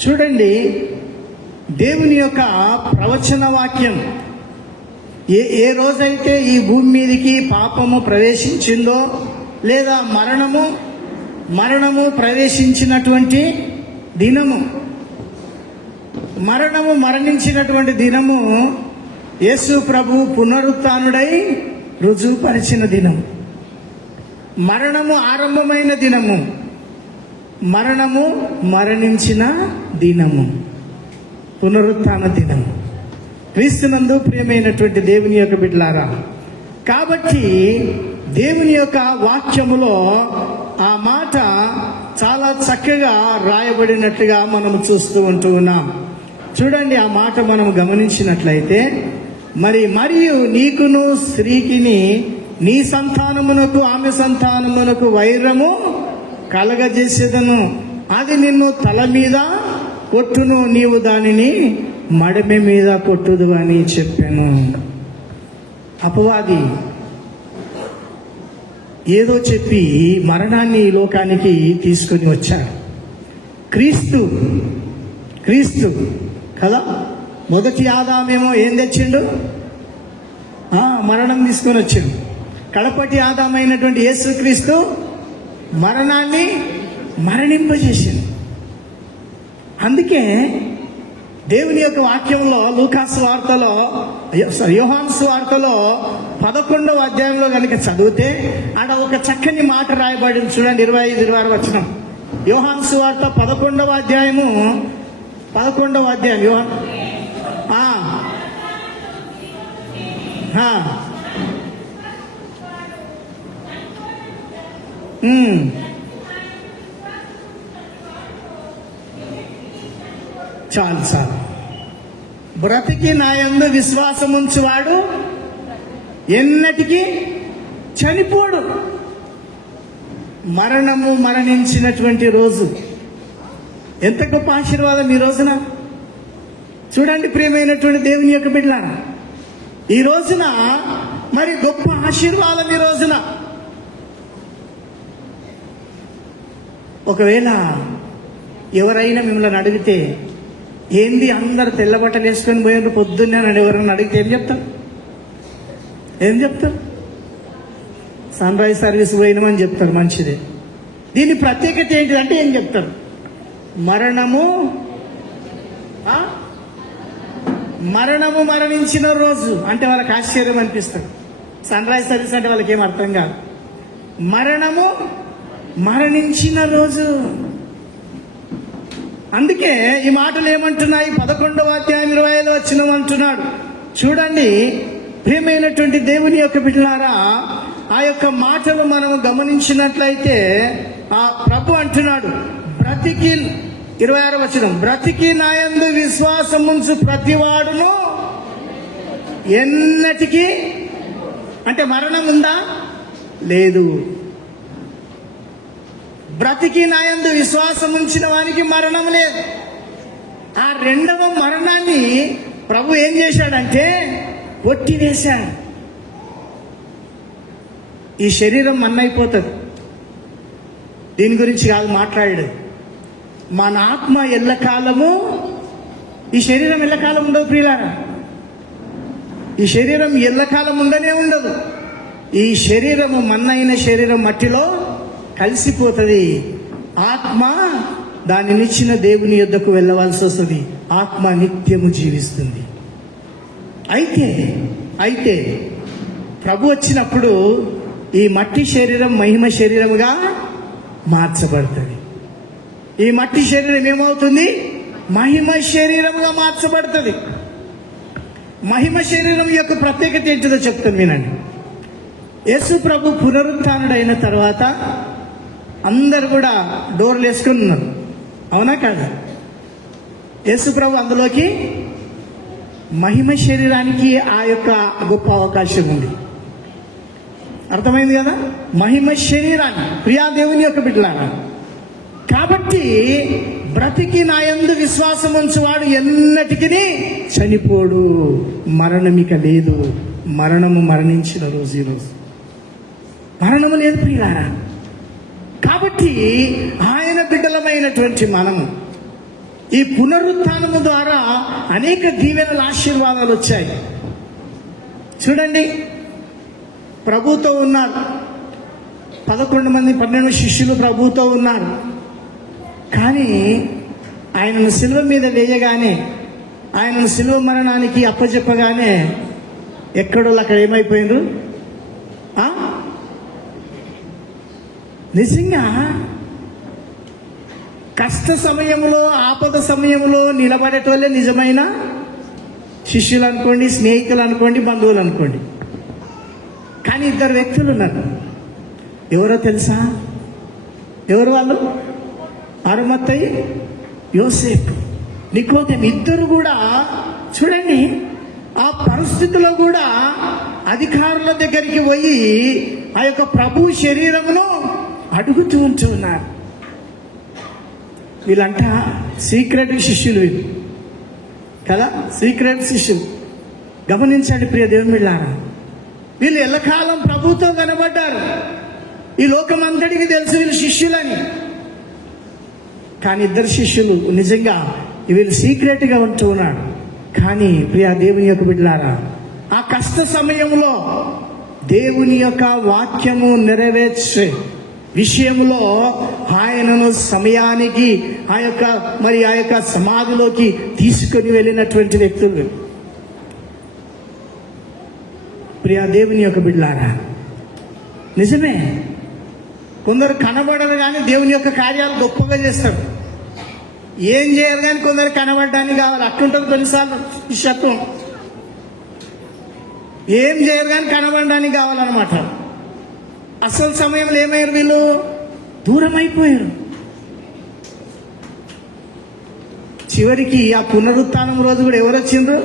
చూడండి, దేవుని యొక్క ప్రవచన వాక్యం ఏ రోజైతే ఈ భూమి మీదకి పాపము ప్రవేశించిందో, లేదా మరణము ప్రవేశించినటువంటి దినము, మరణించినటువంటి దినము యేసు ప్రభు పునరుత్థానుడై రుజువుపరిచిన దినము. మరణము ఆరంభమైన దినము, మరణము మరణించిన దినము, పునరుత్థాన దినము. క్రీస్తునందు ప్రియమైనటువంటి దేవుని యొక్క బిడ్డలారా, కాబట్టి దేవుని యొక్క వాక్యములో ఆ మాట చాలా చక్కగా రాయబడినట్లుగా మనం చూస్తూ ఉంటూ ఉన్నాం. చూడండి, ఆ మాట మనం గమనించినట్లయితే, మరియు నీకును స్త్రీకిని నీ సంతానమునకు ఆమె సంతానమునకు వైరము కలగజేసేదను. అది నిన్ను తల మీద కొట్టును, నీవు దానిని మడమె మీద కొట్టుదు అని చెప్పాను. అపవాది ఏదో చెప్పి మరణాన్ని ఈ లోకానికి తీసుకొని వచ్చాడు. క్రీస్తు కదా, మొదటి ఆదామేమో ఏం తెచ్చిండు? మరణం తీసుకొని వచ్చాడు. కడపటి ఆదామైనటువంటి యేసుక్రీస్తు మరణాన్ని మరణింపజేసింది. అందుకే దేవుని యొక్క వాక్యంలో లూకాసు వార్తలో, యోహాను సువార్తలో 11వ అధ్యాయంలో కనుక చదివితే ఆడ ఒక చక్కని మాట రాయబడింది. చూడండి, 25-26 వచనం. యోహాను సువార్త 11వ అధ్యాయం యోహాను చాలు. బ్రతికి నా యందు విశ్వాసముంచువాడు ఎన్నటికీ చనిపోడు. మరణించినటువంటి రోజు ఎంత గొప్ప ఆశీర్వాదం ఈ రోజున. చూడండి ప్రియమైనటువంటి దేవుని యొక్క బిడ్డలారా, ఈ రోజున మరి గొప్ప ఆశీర్వాదం. ఈ రోజున ఒకవేళ ఎవరైనా మిమ్మల్ని అడిగితే, ఏంది అందరు తెల్లబట్టలు వేసుకొని పోయిన పొద్దున్నే నన్ను ఎవరైనా అడిగితే ఏం చెప్తారు? సన్ రైజ్ సర్వీస్ పోయినామని చెప్తారు, మంచిదే. దీని ప్రత్యేకత ఏంటిదంటే ఏం చెప్తారు? మరణించిన రోజు అంటే వాళ్ళకి ఆశ్చర్యం అనిపిస్తుంది. సన్ రైజ్ సర్వీస్ అంటే వాళ్ళకి ఏం అర్థం కాదు. మరణించిన రోజు. అందుకే ఈ మాటలు ఏమంటున్నాయి? 11వ అధ్యాయం 25వ వచనం అంటున్నాడు. చూడండి ప్రియమైనటువంటి దేవుని యొక్క బిడ్డలారా, ఆ యొక్క మాటలు మనం గమనించినట్లయితే ఆ ప్రభు అంటున్నాడు, 26వ వచనం, బ్రతికి నా యందు విశ్వాసముంచు ప్రతివాడును ఎన్నటికీ, అంటే మరణం ఉందా? లేదు. బ్రతికి నా యందు విశ్వాసం ఉంచిన వానికి మరణం లేదు. ఆ రెండవ మరణాన్ని ప్రభు ఏం చేశాడంటే కొట్టివేశాడు. ఈ శరీరం మన్నైపోతుంది, దీని గురించి కాదు మాట్లాడాడు. మన ఆత్మ ఎల్లకాలము, ఈ శరీరం ఎల్లకాలం ఉండదు ప్రియులారా. ఈ శరీరం ఎల్లకాలం ఉండనే ఉండదు. ఈ శరీరము మన్నైన శరీరం మట్టిలో కలిసిపోతుంది. ఆత్మ దానినిచ్చిన దేవుని యొద్దకు వెళ్ళవలసి వస్తుంది. ఆత్మ నిత్యము జీవిస్తుంది. అయితే ప్రభు వచ్చినప్పుడు ఈ మట్టి శరీరం మహిమ శరీరముగా మార్చబడుతుంది. ఈ మట్టి శరీరం ఏమవుతుంది? మహిమ శరీరముగా మార్చబడుతుంది. మహిమ శరీరం యొక్క ప్రత్యేకత ఏంటిదో చెప్తాను వినండి. యేసు ప్రభు పునరుత్థానుడైన తర్వాత అందరు కూడా డోర్లు వేసుకుని ఉన్నారు, అవునా కాదు? యేసు ప్రభు అందులోకి మహిమ శరీరానికి ఆ యొక్క గొప్ప అవకాశం ఉంది. అర్థమైంది కదా? మహిమ శరీరాన్ని, ప్రియా దేవుని యొక్క బిడ్డలారా. కాబట్టి బ్రతికి నా యందు విశ్వాసం ఉంచువాడు ఎన్నటికీ చనిపోడు. మరణమిక లేదు. మరణించిన రోజు ఈరోజు. మరణము లేదు ప్రియులారా. కాబట్టి ఆయన బిడ్డలమైనటువంటి మనము ఈ పునరుత్థానము ద్వారా అనేక దీవెనల ఆశీర్వాదాలు వచ్చాయి. చూడండి, ప్రభుతో ఉన్నారు 11 మంది 12 శిష్యులు ప్రభుతో ఉన్నారు. కానీ ఆయనను శిలువ మీద వేయగానే, ఆయనను శిలువ మరణానికి అప్పచెప్పగానే ఎక్కడోళ్ళు అక్కడ ఏమైపోయినారు? నిజంగా కష్ట సమయంలో, ఆపద సమయంలో నిలబడేటోళ్ళే నిజమైన శిష్యులు అనుకోండి, స్నేహితులు అనుకోండి, బంధువులు అనుకోండి. కానీ 2 వ్యక్తులు ఉన్నారు. ఎవరో తెలుసా? ఎవరు వాళ్ళు? అరుమత్తయి, యోసేపు, నికోదేము. ఇద్దరు కూడా చూడండి, ఆ పరిస్థితిలో కూడా అధికారుల దగ్గరికి పోయి ఆ యొక్క ప్రభు శరీరమును అడుగుతూ ఉంటున్నారు. వీళ్ళంట సీక్రెట్ శిష్యులు వీళ్ళు కదా, సీక్రెట్ శిష్యులు. గమనించండి ప్రియ దేవుని బిడ్డలారా, వీళ్ళు ఎల్లకాలం ప్రభుతో కనబడ్డారు. ఈ లోకం అంతటికి తెలుసు వీళ్ళు శిష్యులని. కానీ ఇద్దరు శిష్యులు నిజంగా వీళ్ళు సీక్రెట్గా ఉంటూ ఉన్నాడు. కానీ ప్రియ దేవుని యొక్క బిడ్డలారా, ఆ కష్ట సమయంలో దేవుని యొక్క వాక్యము నెరవేర్చే విషయంలో ఆయనను సమయానికి ఆ యొక్క సమాధిలోకి తీసుకొని వెళ్ళినటువంటి వ్యక్తులు. ప్రియ దేవుని యొక్క బిడ్డలారా, నిజమే కొందరు కనబడరు కానీ దేవుని యొక్క కార్యాలు గొప్పగా చేస్తారు. ఏం చేయరు కానీ కొందరు కనబడడానికి కావాలి. అట్లుంటుంది కొన్నిసార్లు ఈ శత్వం. ఏం చేయరు కానీ కనబడడానికి కావాలన్నమాట. అసలు సమయంలో ఏమయ్యారు వీళ్ళు? దూరం అయిపోయారు. చివరికి ఆ పునరుత్థానం రోజు కూడా ఎవరు వచ్చిండ్రు?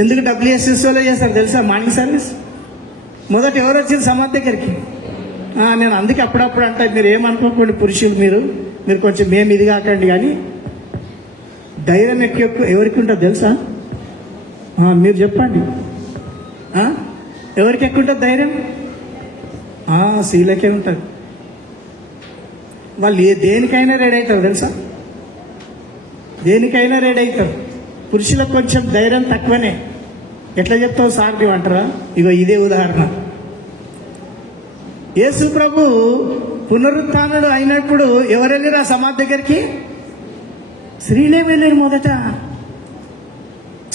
ఎందుకు WSSలో చేస్తారు తెలుసా? Morning service. మొదట ఎవరు వచ్చింది సమాధి దగ్గరికి? నేను అందుకే అప్పుడప్పుడు అంటే మీరు ఏమనుకోకండి పురుషులు, మీరు కొంచెం మేము ఇది కాకండి, కానీ ధైర్యం ఎవరికి ఉంటుంది తెలుసా? మీరు చెప్పండి, ఎవరికి ఎక్కువ ఉంటుంది ధైర్యం? స్త్రీలకే ఉంటుంది. వాళ్ళు దేనికైనా రెడీ అవుతారు తెలుసా? దేనికైనా రెడీ అవుతారు. పురుషులకు కొంచెం ధైర్యం తక్కువనే. ఎట్లా చెప్తావు సార్ అంటారా? ఇగో ఇదే ఉదాహరణ. యేసు ప్రభు పునరుత్థానుడు అయినప్పుడు ఎవరు వెళ్ళారు ఆ సమాధి దగ్గరికి? స్త్రీలే వెళ్ళారు. మొదట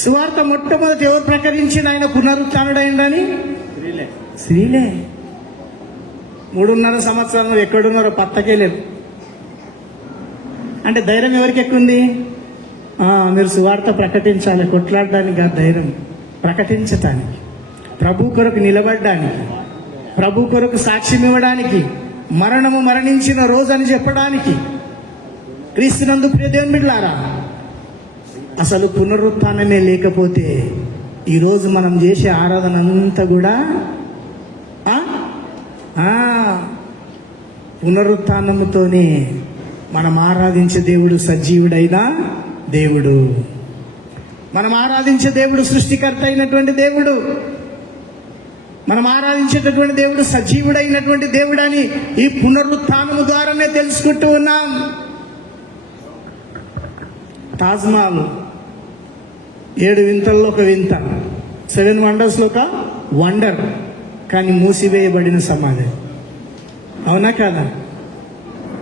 సువార్త మొట్టమొదటి ఎవరు ప్రకటించిన ఆయన పునరుత్థానుడు అయిందని? స్త్రీలే. 3.5 సంవత్సరాలు ఎక్కడున్నారో పత్తకే లేదు. అంటే ధైర్యం ఎవరికి ఎక్కువ ఉంది? మీరు సువార్త ప్రకటించాలి, కొట్లాడడానికి కాదు, ధైర్యం ప్రకటించటానికి, ప్రభు కొరకు నిలబడడానికి, ప్రభు కొరకు సాక్ష్యం ఇవ్వడానికి, మరణము మరణించిన రోజు అని చెప్పడానికి. క్రీస్తునందు ప్రియ దేవుని బిడ్డలారా, అసలు పునరుత్థానమే లేకపోతే ఈరోజు మనం చేసే ఆరాధన అంతా కూడా పునరుత్థానముతోనే. మనం ఆరాధించే దేవుడు సజీవుడైన దేవుడు. మనం ఆరాధించే దేవుడు సృష్టికర్త అయినటువంటి దేవుడు. మనం ఆరాధించేటటువంటి దేవుడు సజీవుడైనటువంటి దేవుడు అని ఈ పునరుత్థానము ద్వారానే తెలుసుకుంటూ ఉన్నాం. తాజ్మహల్ 7 వింతల్లో ఒక వింత, 7 వండర్స్లో ఒక వండర్, కానీ మూసివేయబడిన సమాధి. అవునా కాదా?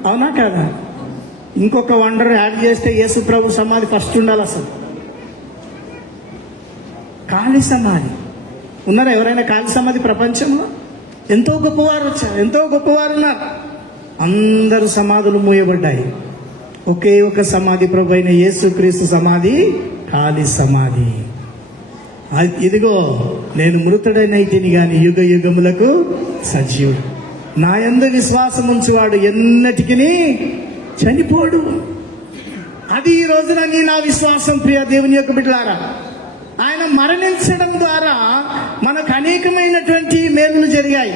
అవునా కాదా? ఇంకొక వండర్ యాడ్ చేస్తే యేసు ప్రభు సమాధి ఫస్ట్ ఉండాలి. అసలు ఖాళీ సమాధి. ఉన్నారా ఎవరైనా ఖాళీ సమాధి ప్రపంచంలో? ఎంతో గొప్పవారు వచ్చారు, ఎంతో గొప్పవారు ఉన్నారు. అందరు సమాధులు మూయబడ్డాయి. ఒకే ఒక సమాధి ప్రభు అయిన యేసుక్రీస్తు సమాధి ఖాళీ సమాధి. ఇదిగో నేను మృతుడైనైతిని గాని యుగ యుగములకు సజీవుడు, నా యందు విశ్వాసం ఉంచువాడు ఎన్నటికి చనిపోడు. అది ఈ రోజున నా విశ్వాసం. ప్రియ దేవుని యొక్క బిడ్డలారా, ఆయన మరణించడం ద్వారా మనకు అనేకమైనటువంటి మేలులు జరిగాయి.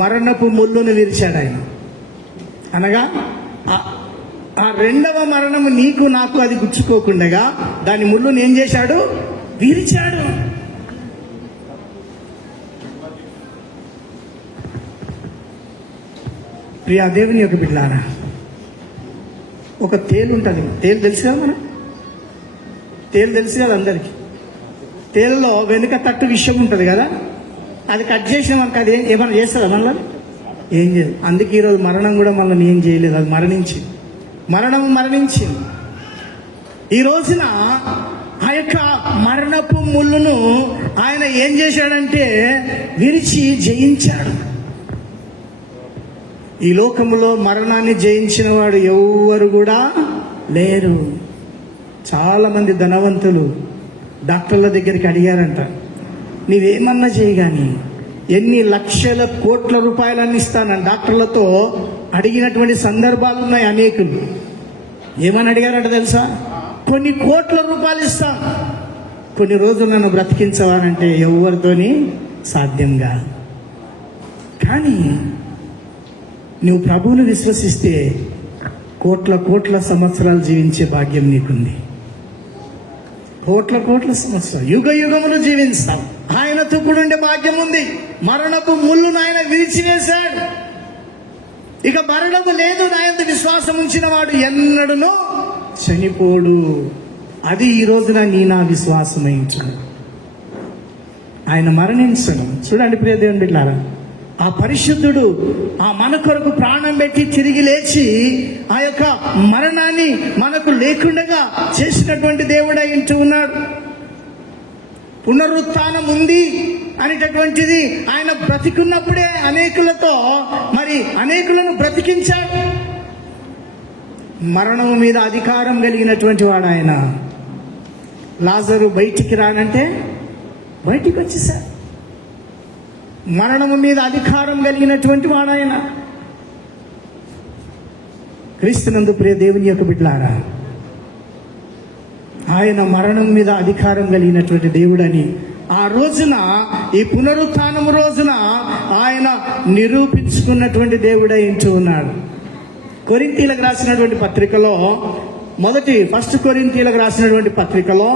మరణపు ముళ్ళును విరిచాడు ఆయన. అనగా ఆ రెండవ మరణము నీకు నాకు అది గుచ్చుకోకుండా దాని ముళ్ళును ఏం చేశాడు? విరిచాడు. ప్రియ దేవుని యొక్క బిడ్డలారా, ఒక తేలు ఉంటుంది. తేలు తెలుసు కదా, మనం తేలు తెలుసు కదా అందరికీ. తేలులో వెనుక తట్టు విషయం ఉంటుంది కదా, అది కట్ చేసిన మనకు అది ఏమైనా చేస్తుందా? మళ్ళీ ఏం చేయదు. అందుకే ఈరోజు మరణం కూడా మనల్ని ఏం చేయలేదు. అది మరణము మరణించింది. ఈ రోజున ఆ యొక్క మరణపు ముళ్ళును ఆయన ఏం చేశాడంటే విరిచి జయించాడు. ఈ లోకములో మరణాన్ని జయించిన వాడు ఎవరు కూడా లేరు. చాలా మంది ధనవంతులు డాక్టర్ల దగ్గరికి అడిగారంట, నీవేమన్నా చేయగాని ఎన్ని లక్షల కోట్ల రూపాయలన్నీ ఇస్తానని డాక్టర్లతో అడిగినటువంటి సందర్భాలు ఉన్నాయి అనేకులు. ఏమని అడిగారంట తెలుసా? కొన్ని కోట్ల రూపాయలు ఇస్తాను, కొన్ని రోజులు నన్ను బ్రతికించవాలంటే ఎవరితోని సాధ్యంగా. కానీ నువ్వు ప్రభువును విశ్వసిస్తే కోట్ల సంవత్సరాలు జీవించే భాగ్యం నీకుంది. కోట్ల సంవత్సరాలు, యుగ యుగములు జీవిస్తాం. ఆయనతో కూడా ఉండే భాగ్యం ఉంది. మరణపు ముళ్ళును ఆయన విరిచివేశాడు. ఇక మరణము లేదు. నాయందు విశ్వాసం ఉంచిన వాడు ఎన్నడూనూ చనిపోడు. అది ఈ రోజున నా విశ్వాసమైంచను. ఆయన మరణించడం చూడండి ప్రియ దేవుని బిడ్డలారా, ఆ పరిశుద్ధుడు ఆ మన కొరకు ప్రాణం పెట్టి తిరిగి లేచి ఆ యొక్క మరణాన్ని మనకు లేకుండా చేసినటువంటి దేవుడై ఉంటూ ఉన్నాడు. పునరుత్థానం ఉంది అనేటటువంటిది ఆయన బ్రతికున్నప్పుడే అనేకులను బ్రతికించాడు. మరణం మీద అధికారం కలిగినటువంటి వాడు ఆయన. లాజరు బయటికి రానంటే బయటికి వచ్చేసాడు. మరణము మీద అధికారం కలిగినటువంటి వాడు ఆయన. క్రీస్తునందు ప్రియ దేవుని యొక్క బిడ్డలారా, ఆయన మరణం మీద అధికారం కలిగినటువంటి దేవుడని ఆ రోజున, ఈ పునరుత్థానం రోజున ఆయన నిరూపించుకున్నటువంటి దేవుడై ఉంటూ ఉన్నాడు. కొరింథీయులకు రాసినటువంటి పత్రికలో ఫస్ట్ కొరింథీయులకు రాసినటువంటి పత్రికలో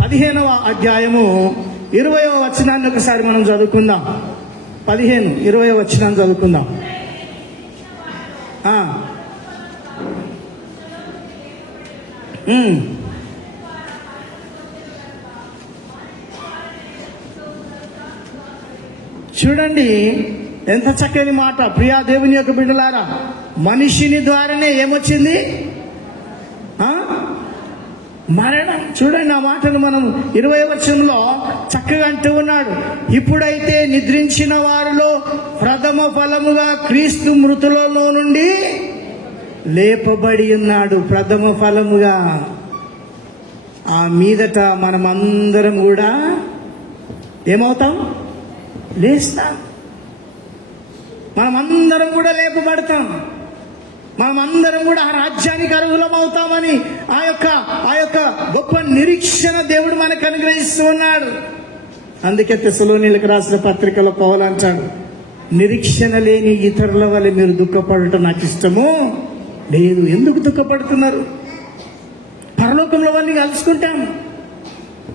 15వ అధ్యాయము 20వ వచనాన్ని ఒకసారి మనం చదువుకుందాం. 15-20వ వచనాన్ని చదువుకుందాం. చూడండి ఎంత చక్కని మాట. ప్రియా దేవుని యొక్క బిడ్డలారా, మనిషిని ద్వారానే ఏమొచ్చింది? మరణం. చూడండి ఆ మాటలు మనం 20వ వచనంలో చక్కగా అంటూ ఉన్నాడు. ఇప్పుడైతే నిద్రించిన వారిలో ప్రథమ ఫలముగా క్రీస్తు మృతులలో నుండి లేపబడి ఉన్నాడు. ప్రథమ ఫలముగా. ఆ మీదట మనమందరం కూడా ఏమవుతాం? లేస్తాం. మనమందరం కూడా లేపబడతాం. మనమందరం కూడా ఆ రాజ్యానికి అర్హులం అవుతామని ఆ యొక్క గొప్ప నిరీక్షణ దేవుడు మనకు అనుగ్రహిస్తూ ఉన్నాడు. అందుకే తెస్సలోనీయులకు రాసిన పత్రికలో పౌలు అంటాడు, నిరీక్షణ లేని ఇతరుల వల్ల మీరు దుఃఖపడటం నాకు ఇష్టము లేదు. ఎందుకు దుఃఖపడుతున్నారు? పరలోకంలో వారిని కలుసుకుంటాం,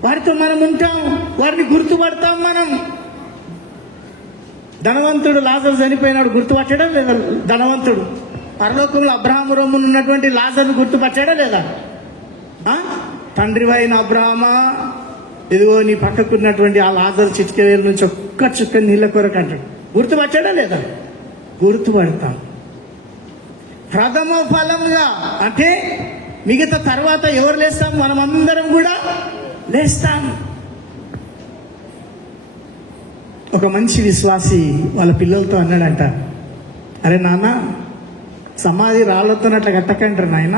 వారితో మనం ఉంటాం, వారిని గుర్తుపడతాం. మనం ధనవంతుడు లాజరు చనిపోయినాడు, గుర్తుపట్టడం లేదా? ధనవంతుడు పరలోకంలో అబ్రహాము రొమ్మున ఉన్నటువంటి లాజరును గుర్తుపట్టాడా లేదా? తండ్రి అయిన అబ్రహామా, ఇదిగో నీ పక్కకున్నటువంటి ఆ లాజరు చిటికెవేల నుంచి ఒక్క చుక్క నీళ్ళ కొరకు అంటాడు. గుర్తుపట్టాడా లేదా? గుర్తుపడతాం. ప్రథమ ఫలంగా అంటే మిగతా తర్వాత ఎవరు లేస్తాం? మనమందరం కూడా లేస్తాం. ఒక మంచి విశ్వాసి వాళ్ళ పిల్లలతో అన్నాడంట, అరే నాన్న, సమాధి రాళ్ళతోనట్లా కట్టకంటారు నాయన,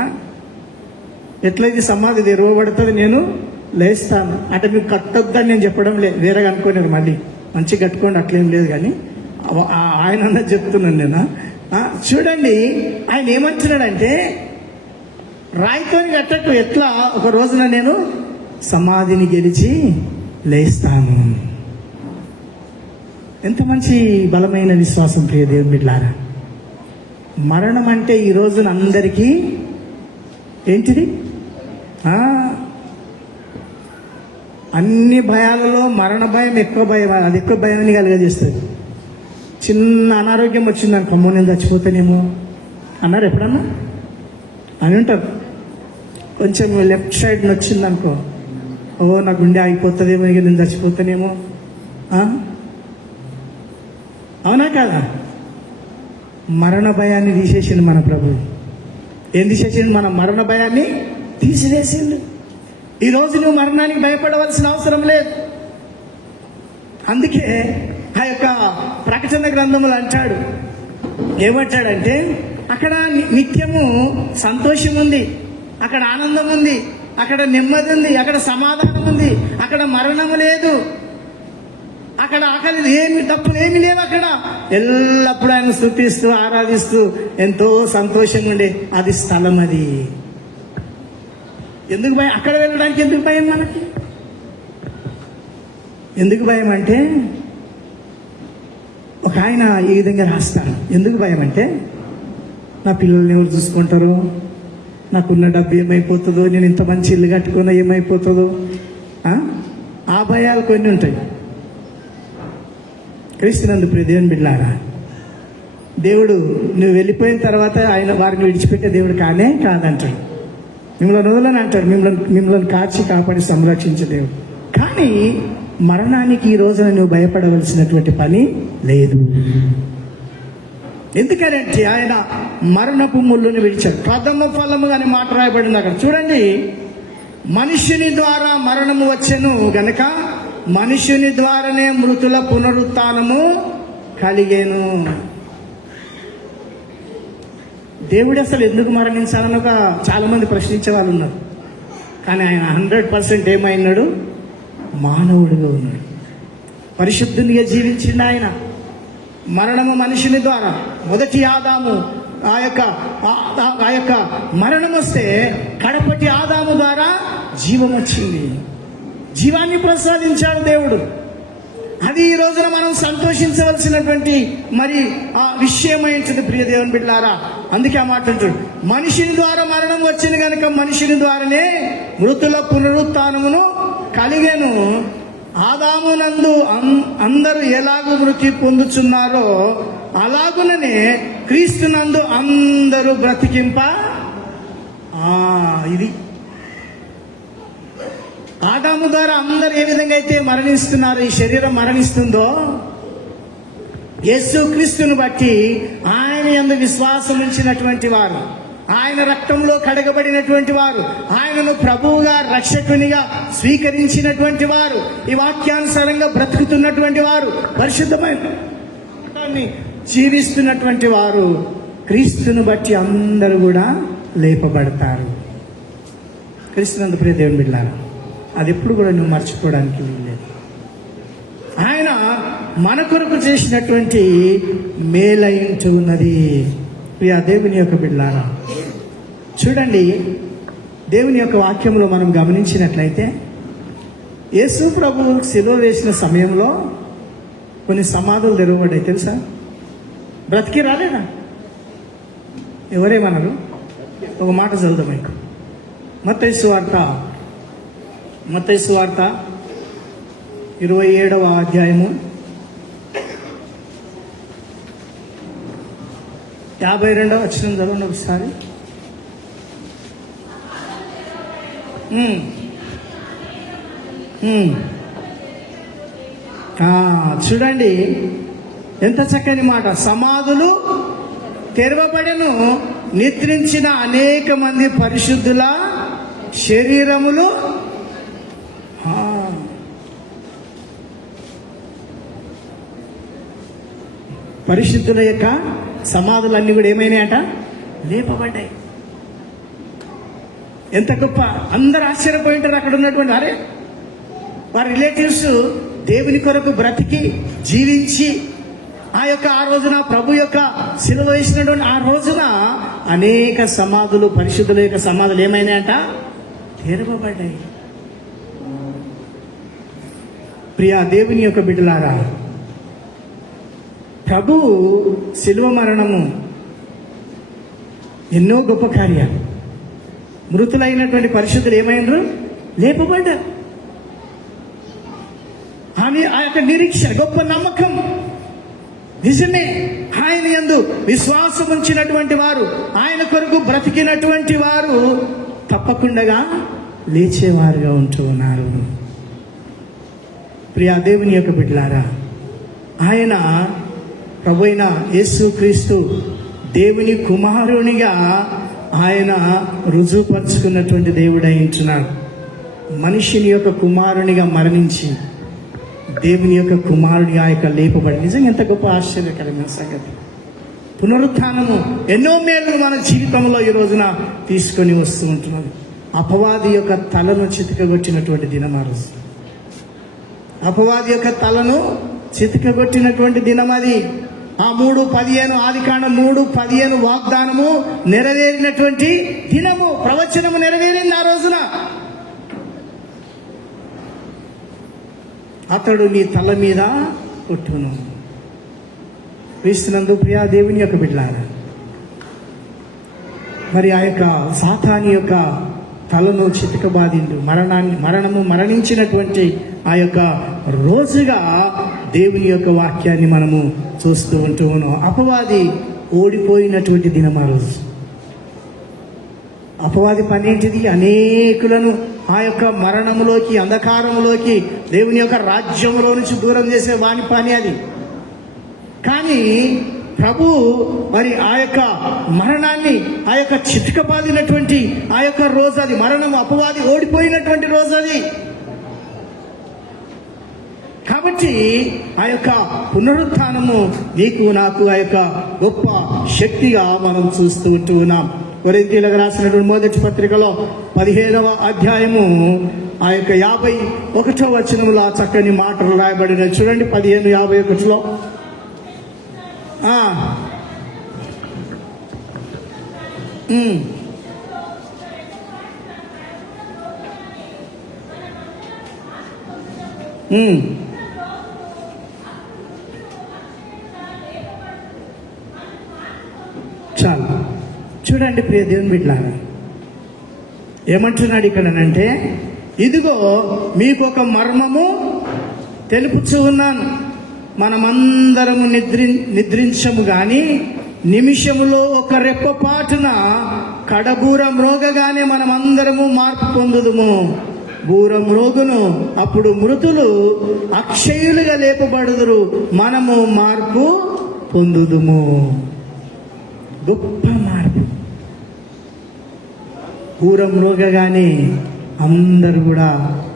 ఎట్లయితే సమాధి తెరవబడుతుంది, నేను లేస్తాను అంటే మీకు కట్టొద్దని నేను చెప్పడం లేదు, వేరేగా అనుకోలేదు, మళ్ళీ మంచిగా కట్టుకోండి అట్లేం లేదు. కానీ ఆయన అన్నది చెప్తున్నాను నేను. చూడండి ఆయన ఏమంటున్నాడంటే, రాయితోని కట్టకు, ఎట్లా ఒక రోజున నేను సమాధిని గెలిచి లేస్తాను. ఎంత మంచి బలమైన విశ్వాసం ప్రియ దేవుని బిడ్డలారా. మరణం అంటే ఈ రోజున అందరికీ ఏంటిది? అన్ని భయాలలో మరణ భయం ఎక్కువ భయం. అది ఎక్కువ భయాన్ని కలుగజేస్తుంది. చిన్న అనారోగ్యం వచ్చిందనుకో, అమ్మో నేను చచ్చిపోతానేమో అన్నారు ఎప్పుడన్నా అని ఉంటారు. కొంచెం లెఫ్ట్ సైడ్ వచ్చిందనుకో, ఓ నా గుండె ఆగిపోతుందేమో, ఇక నేను చచ్చిపోతానేమో. అవునా కాదా? మరణ భయాన్ని తీసేసింది మన ప్రభు. ఏం తీసేసింది? మన మరణ భయాన్ని తీసివేసింది. ఈరోజు నువ్వు మరణానికి భయపడవలసిన అవసరం లేదు. అందుకే ఆ యొక్క ప్రకటన గ్రంథములు అంటాడు, ఏమంటాడంటే, అక్కడ నిత్యము సంతోషం ఉంది, అక్కడ ఆనందం ఉంది, అక్కడ నెమ్మది ఉంది, అక్కడ సమాధానం ఉంది, అక్కడ మరణము లేదు, అక్కడ ఆకలి ఏమి తప్పులు ఏమి లేవు. అక్కడ ఎల్లప్పుడూ ఆయన స్తుతిస్తూ ఆరాధిస్తూ ఎంతో సంతోషంగా ఉండే అది స్థలం. అది ఎందుకు భయం? అక్కడ వెళ్ళడానికి ఎందుకు భయం మనకి? ఎందుకు భయం అంటే, ఒక ఆయన ఈ విధంగా రాస్తారు. ఎందుకు భయం అంటే, నా పిల్లల్ని ఎవరు చూసుకుంటారు, నాకున్న డబ్బు ఏమైపోతుందో, నేను ఇంత మంచి ఇల్లు కట్టుకున్నా ఏమైపోతుందో, ఆ భయాలు కొన్ని ఉంటాయి. క్రీస్తునందు ప్రియ దేవుని బిడ్డలారా, దేవుడు నువ్వు వెళ్ళిపోయిన తర్వాత ఆయన వారిని విడిచిపెట్టే దేవుడు కాదంటాడు. మిమ్మల్ని వదలని అంటాడు, మిమ్మల్ని కాచి కాపాడి సంరక్షించే దేవుడు. కానీ మరణానికి ఈ రోజున నువ్వు భయపడవలసినటువంటి పని లేదు. ఎందుకంటే ఆయన మరణపు ముళ్ళుని విడిచాడు. ప్రథమ ఫలము అని మాట రాయబడింది అక్కడ చూడండి. మనుషుని ద్వారా మరణము వచ్చెను గనక మనుషుని ద్వారానే మృతుల పునరుత్థానము కలిగేను. దేవుడు అసలు ఎందుకు మరణించాలని చాలా మంది ప్రశ్నించే వాళ్ళు ఉన్నారు. కానీ ఆయన 100% ఏమైనాడు? మానవుడిగా ఉన్నాడు, పరిశుద్ధునిగా జీవించిండు ఆయన. మరణము మనుషుని ద్వారా, మొదటి ఆదాము ఆ యొక్క మరణం వస్తే కడపటి ఆదాము ద్వారా జీవం వచ్చింది, జీవాన్ని ప్రసాదించాడు దేవుడు. అది ఈ రోజున మనం సంతోషించవలసినటువంటి మరి ఆ విషయమైంది ప్రియ దేవుని బిడ్డలారా. అందుకే ఆ మాట అంటాడు, మనిషిని ద్వారా మరణం వచ్చింది కనుక మనిషిని ద్వారానే మృతుల పునరుత్థానమును కలిగెను. ఆదామునందు అందరూ ఎలాగూ మృతి పొందుచున్నారో అలాగుననే క్రీస్తునందు అందరూ బ్రతికింప. ఇది ఆదాము ద్వారా అందరూ ఏ విధంగా అయితే మరణిస్తున్నారు, ఈ శరీరం మరణిస్తుందో, యేసు క్రీస్తును బట్టి ఆయన యందు విశ్వాసం ఉంచినటువంటి వారు, ఆయన రక్తంలో కడగబడినటువంటి వారు, ఆయనను ప్రభువుగా రక్షకునిగా స్వీకరించినటువంటి వారు, ఈ వాక్యానుసారంగా బ్రతుకుతున్నటువంటి వారు, పరిశుద్ధమైన జీవిస్తున్నటువంటి వారు క్రీస్తును బట్టి అందరూ కూడా లేపబడతారు. క్రీస్తునందు ప్రియ దేవుని బిడ్డలారా, అది ఎప్పుడు కూడా నువ్వు మర్చిపోవడానికి వీల్లేదు. ఆయన మన కొరకు చేసినటువంటి మేలైంటూ ఉన్నది. ప్రియ దేవుని యొక్క బిడ్డలారా, చూడండి, దేవుని యొక్క వాక్యంలో మనం గమనించినట్లయితే యేసు ప్రభు శిలువ వేసిన సమయంలో కొన్ని సమాధులు తెరవబడ్డాయి తెలుసా? బ్రతికి రాలేదా? ఎవరేమన్నారు? ఒక మాట చదువుదాం. మీకు మత్తయి సువార్త 27వ అధ్యాయము 52వ వచనం చదవండి ఒకసారి. చూడండి ఎంత చక్కని మాట. సమాధులు తెరవబడెను, నిద్రించిన అనేక మంది పరిశుద్ధుల శరీరములు. పరిశుద్ధుల యొక్క సమాధులన్నీ కూడా ఏమైనాయట? లేపబడ్డాయి. ఎంత గొప్ప! అందరు ఆశ్చర్యపోయింటారు అక్కడ ఉన్నటువంటి. అరే, వారి రిలేటివ్స్ దేవుని కొరకు బ్రతికి జీవించి ఆ రోజున ప్రభు యొక్క శిలువ వేసినటువంటి ఆ రోజున అనేక సమాధులు, పరిశుద్ధుల యొక్క సమాధులు ఏమైనాయంట? తెరవబడ్డాయి. ప్రియా దేవుని యొక్క బిడ్డలారా, ప్రభువు శిలువ మరణము ఎన్నో గొప్ప కార్యాలు. మృతులైనటువంటి పరిశుద్ధులు ఏమైనరు? లేపబడ్డారు. అని ఆ యొక్క నిరీక్షణ, గొప్ప నమ్మకం నిజమే. ఆయన యందు విశ్వాసం ఉంచినటువంటి వారు, ఆయన కొరకు బ్రతికినటువంటి వారు తప్పకుండా లేచేవారుగా ఉంటూ ఉన్నారు. ప్రియా దేవుని యొక్క బిడ్డలారా, ఆయన ప్రభు అయిన యేసు క్రీస్తు దేవుని కుమారునిగా ఆయన రుజువుపరుచుకున్నటువంటి దేవుడై ఉంటున్నాడు. మనిషిని యొక్క కుమారునిగా మరణించి దేవుని యొక్క కుమారునిగా లేపబడి, నిజంగా ఎంత గొప్ప ఆశ్చర్యకరమైన సంగతి. పునరుత్థానము ఎన్నో మేలు మన జీవితంలో ఈ రోజున తీసుకొని వస్తూ ఉంటున్నది. అపవాది యొక్క తలను చితకగొట్టినటువంటి దినం ఆ రోజు. అపవాది యొక్క తలను చితకగొట్టినటువంటి దినం అది. ఆ 3:15 ఆదికాండం 3:15 వాగ్దానము నెరవేరినటువంటి దినము. ప్రవచనము నెరవేరింది ఆ రోజున. అతడు నీ తల మీద కొట్టును. క్రీస్తునందు ప్రియా దేవుని యొక్క బిడ్డలారా, మరి ఆ యొక్క సాతాని యొక్క తలను చితకబాదిండు, మరణము మరణించినటువంటి ఆ యొక్క రోజుగా దేవుని యొక్క వాక్యాన్ని మనము చూస్తూ ఉంటూ ఉన్నాం. అపవాది ఓడిపోయినటువంటి దినం ఆ రోజు. అపవాది పని ఏంటిది? అనేకులను ఆ యొక్క మరణములోకి, అంధకారములోకి, దేవుని యొక్క రాజ్యంలో నుంచి దూరం చేసే వాని పని అది. కానీ ప్రభు మరి ఆ యొక్క మరణాన్ని, ఆ యొక్క చితకబాదినటువంటి ఆ యొక్క రోజు అది. మరణం, అపవాది ఓడిపోయినటువంటి రోజు అది. కాబట్టి ఆ యొక్క పునరుత్థానము నీకు నాకు ఆ యొక్క గొప్ప శక్తిగా మనం చూస్తూ ఉంటూ ఉన్నాం. కొరింథీయులకు రాసినటువంటి మొదటి పత్రికలో 15వ అధ్యాయము ఆ యొక్క 51వ వచనంలో ఆ చక్కని మాటలు రాయబడిన చూడండి. 15:51లో చాలు చూడండి ప్రియ దేవుని బిడ్డలారా, ఏమంటున్నాడు ఇక్కడనంటే, ఇదిగో మీకు ఒక మర్మము తెలుపుచూ ఉన్నాను. మనమందరము నిద్రించము గాని నిమిషములో ఒక రెప్పపాటున కడబూర మ్రోగగానే మనమందరము మార్పు పొందుదుము. బూర మ్రోగును, అప్పుడు మృతులు అక్షయులుగా లేపబడుదురు, మనము మార్పు పొందుదుము. గొప్ప మార్పు. బూర మ్రోగగానే అందరూ కూడా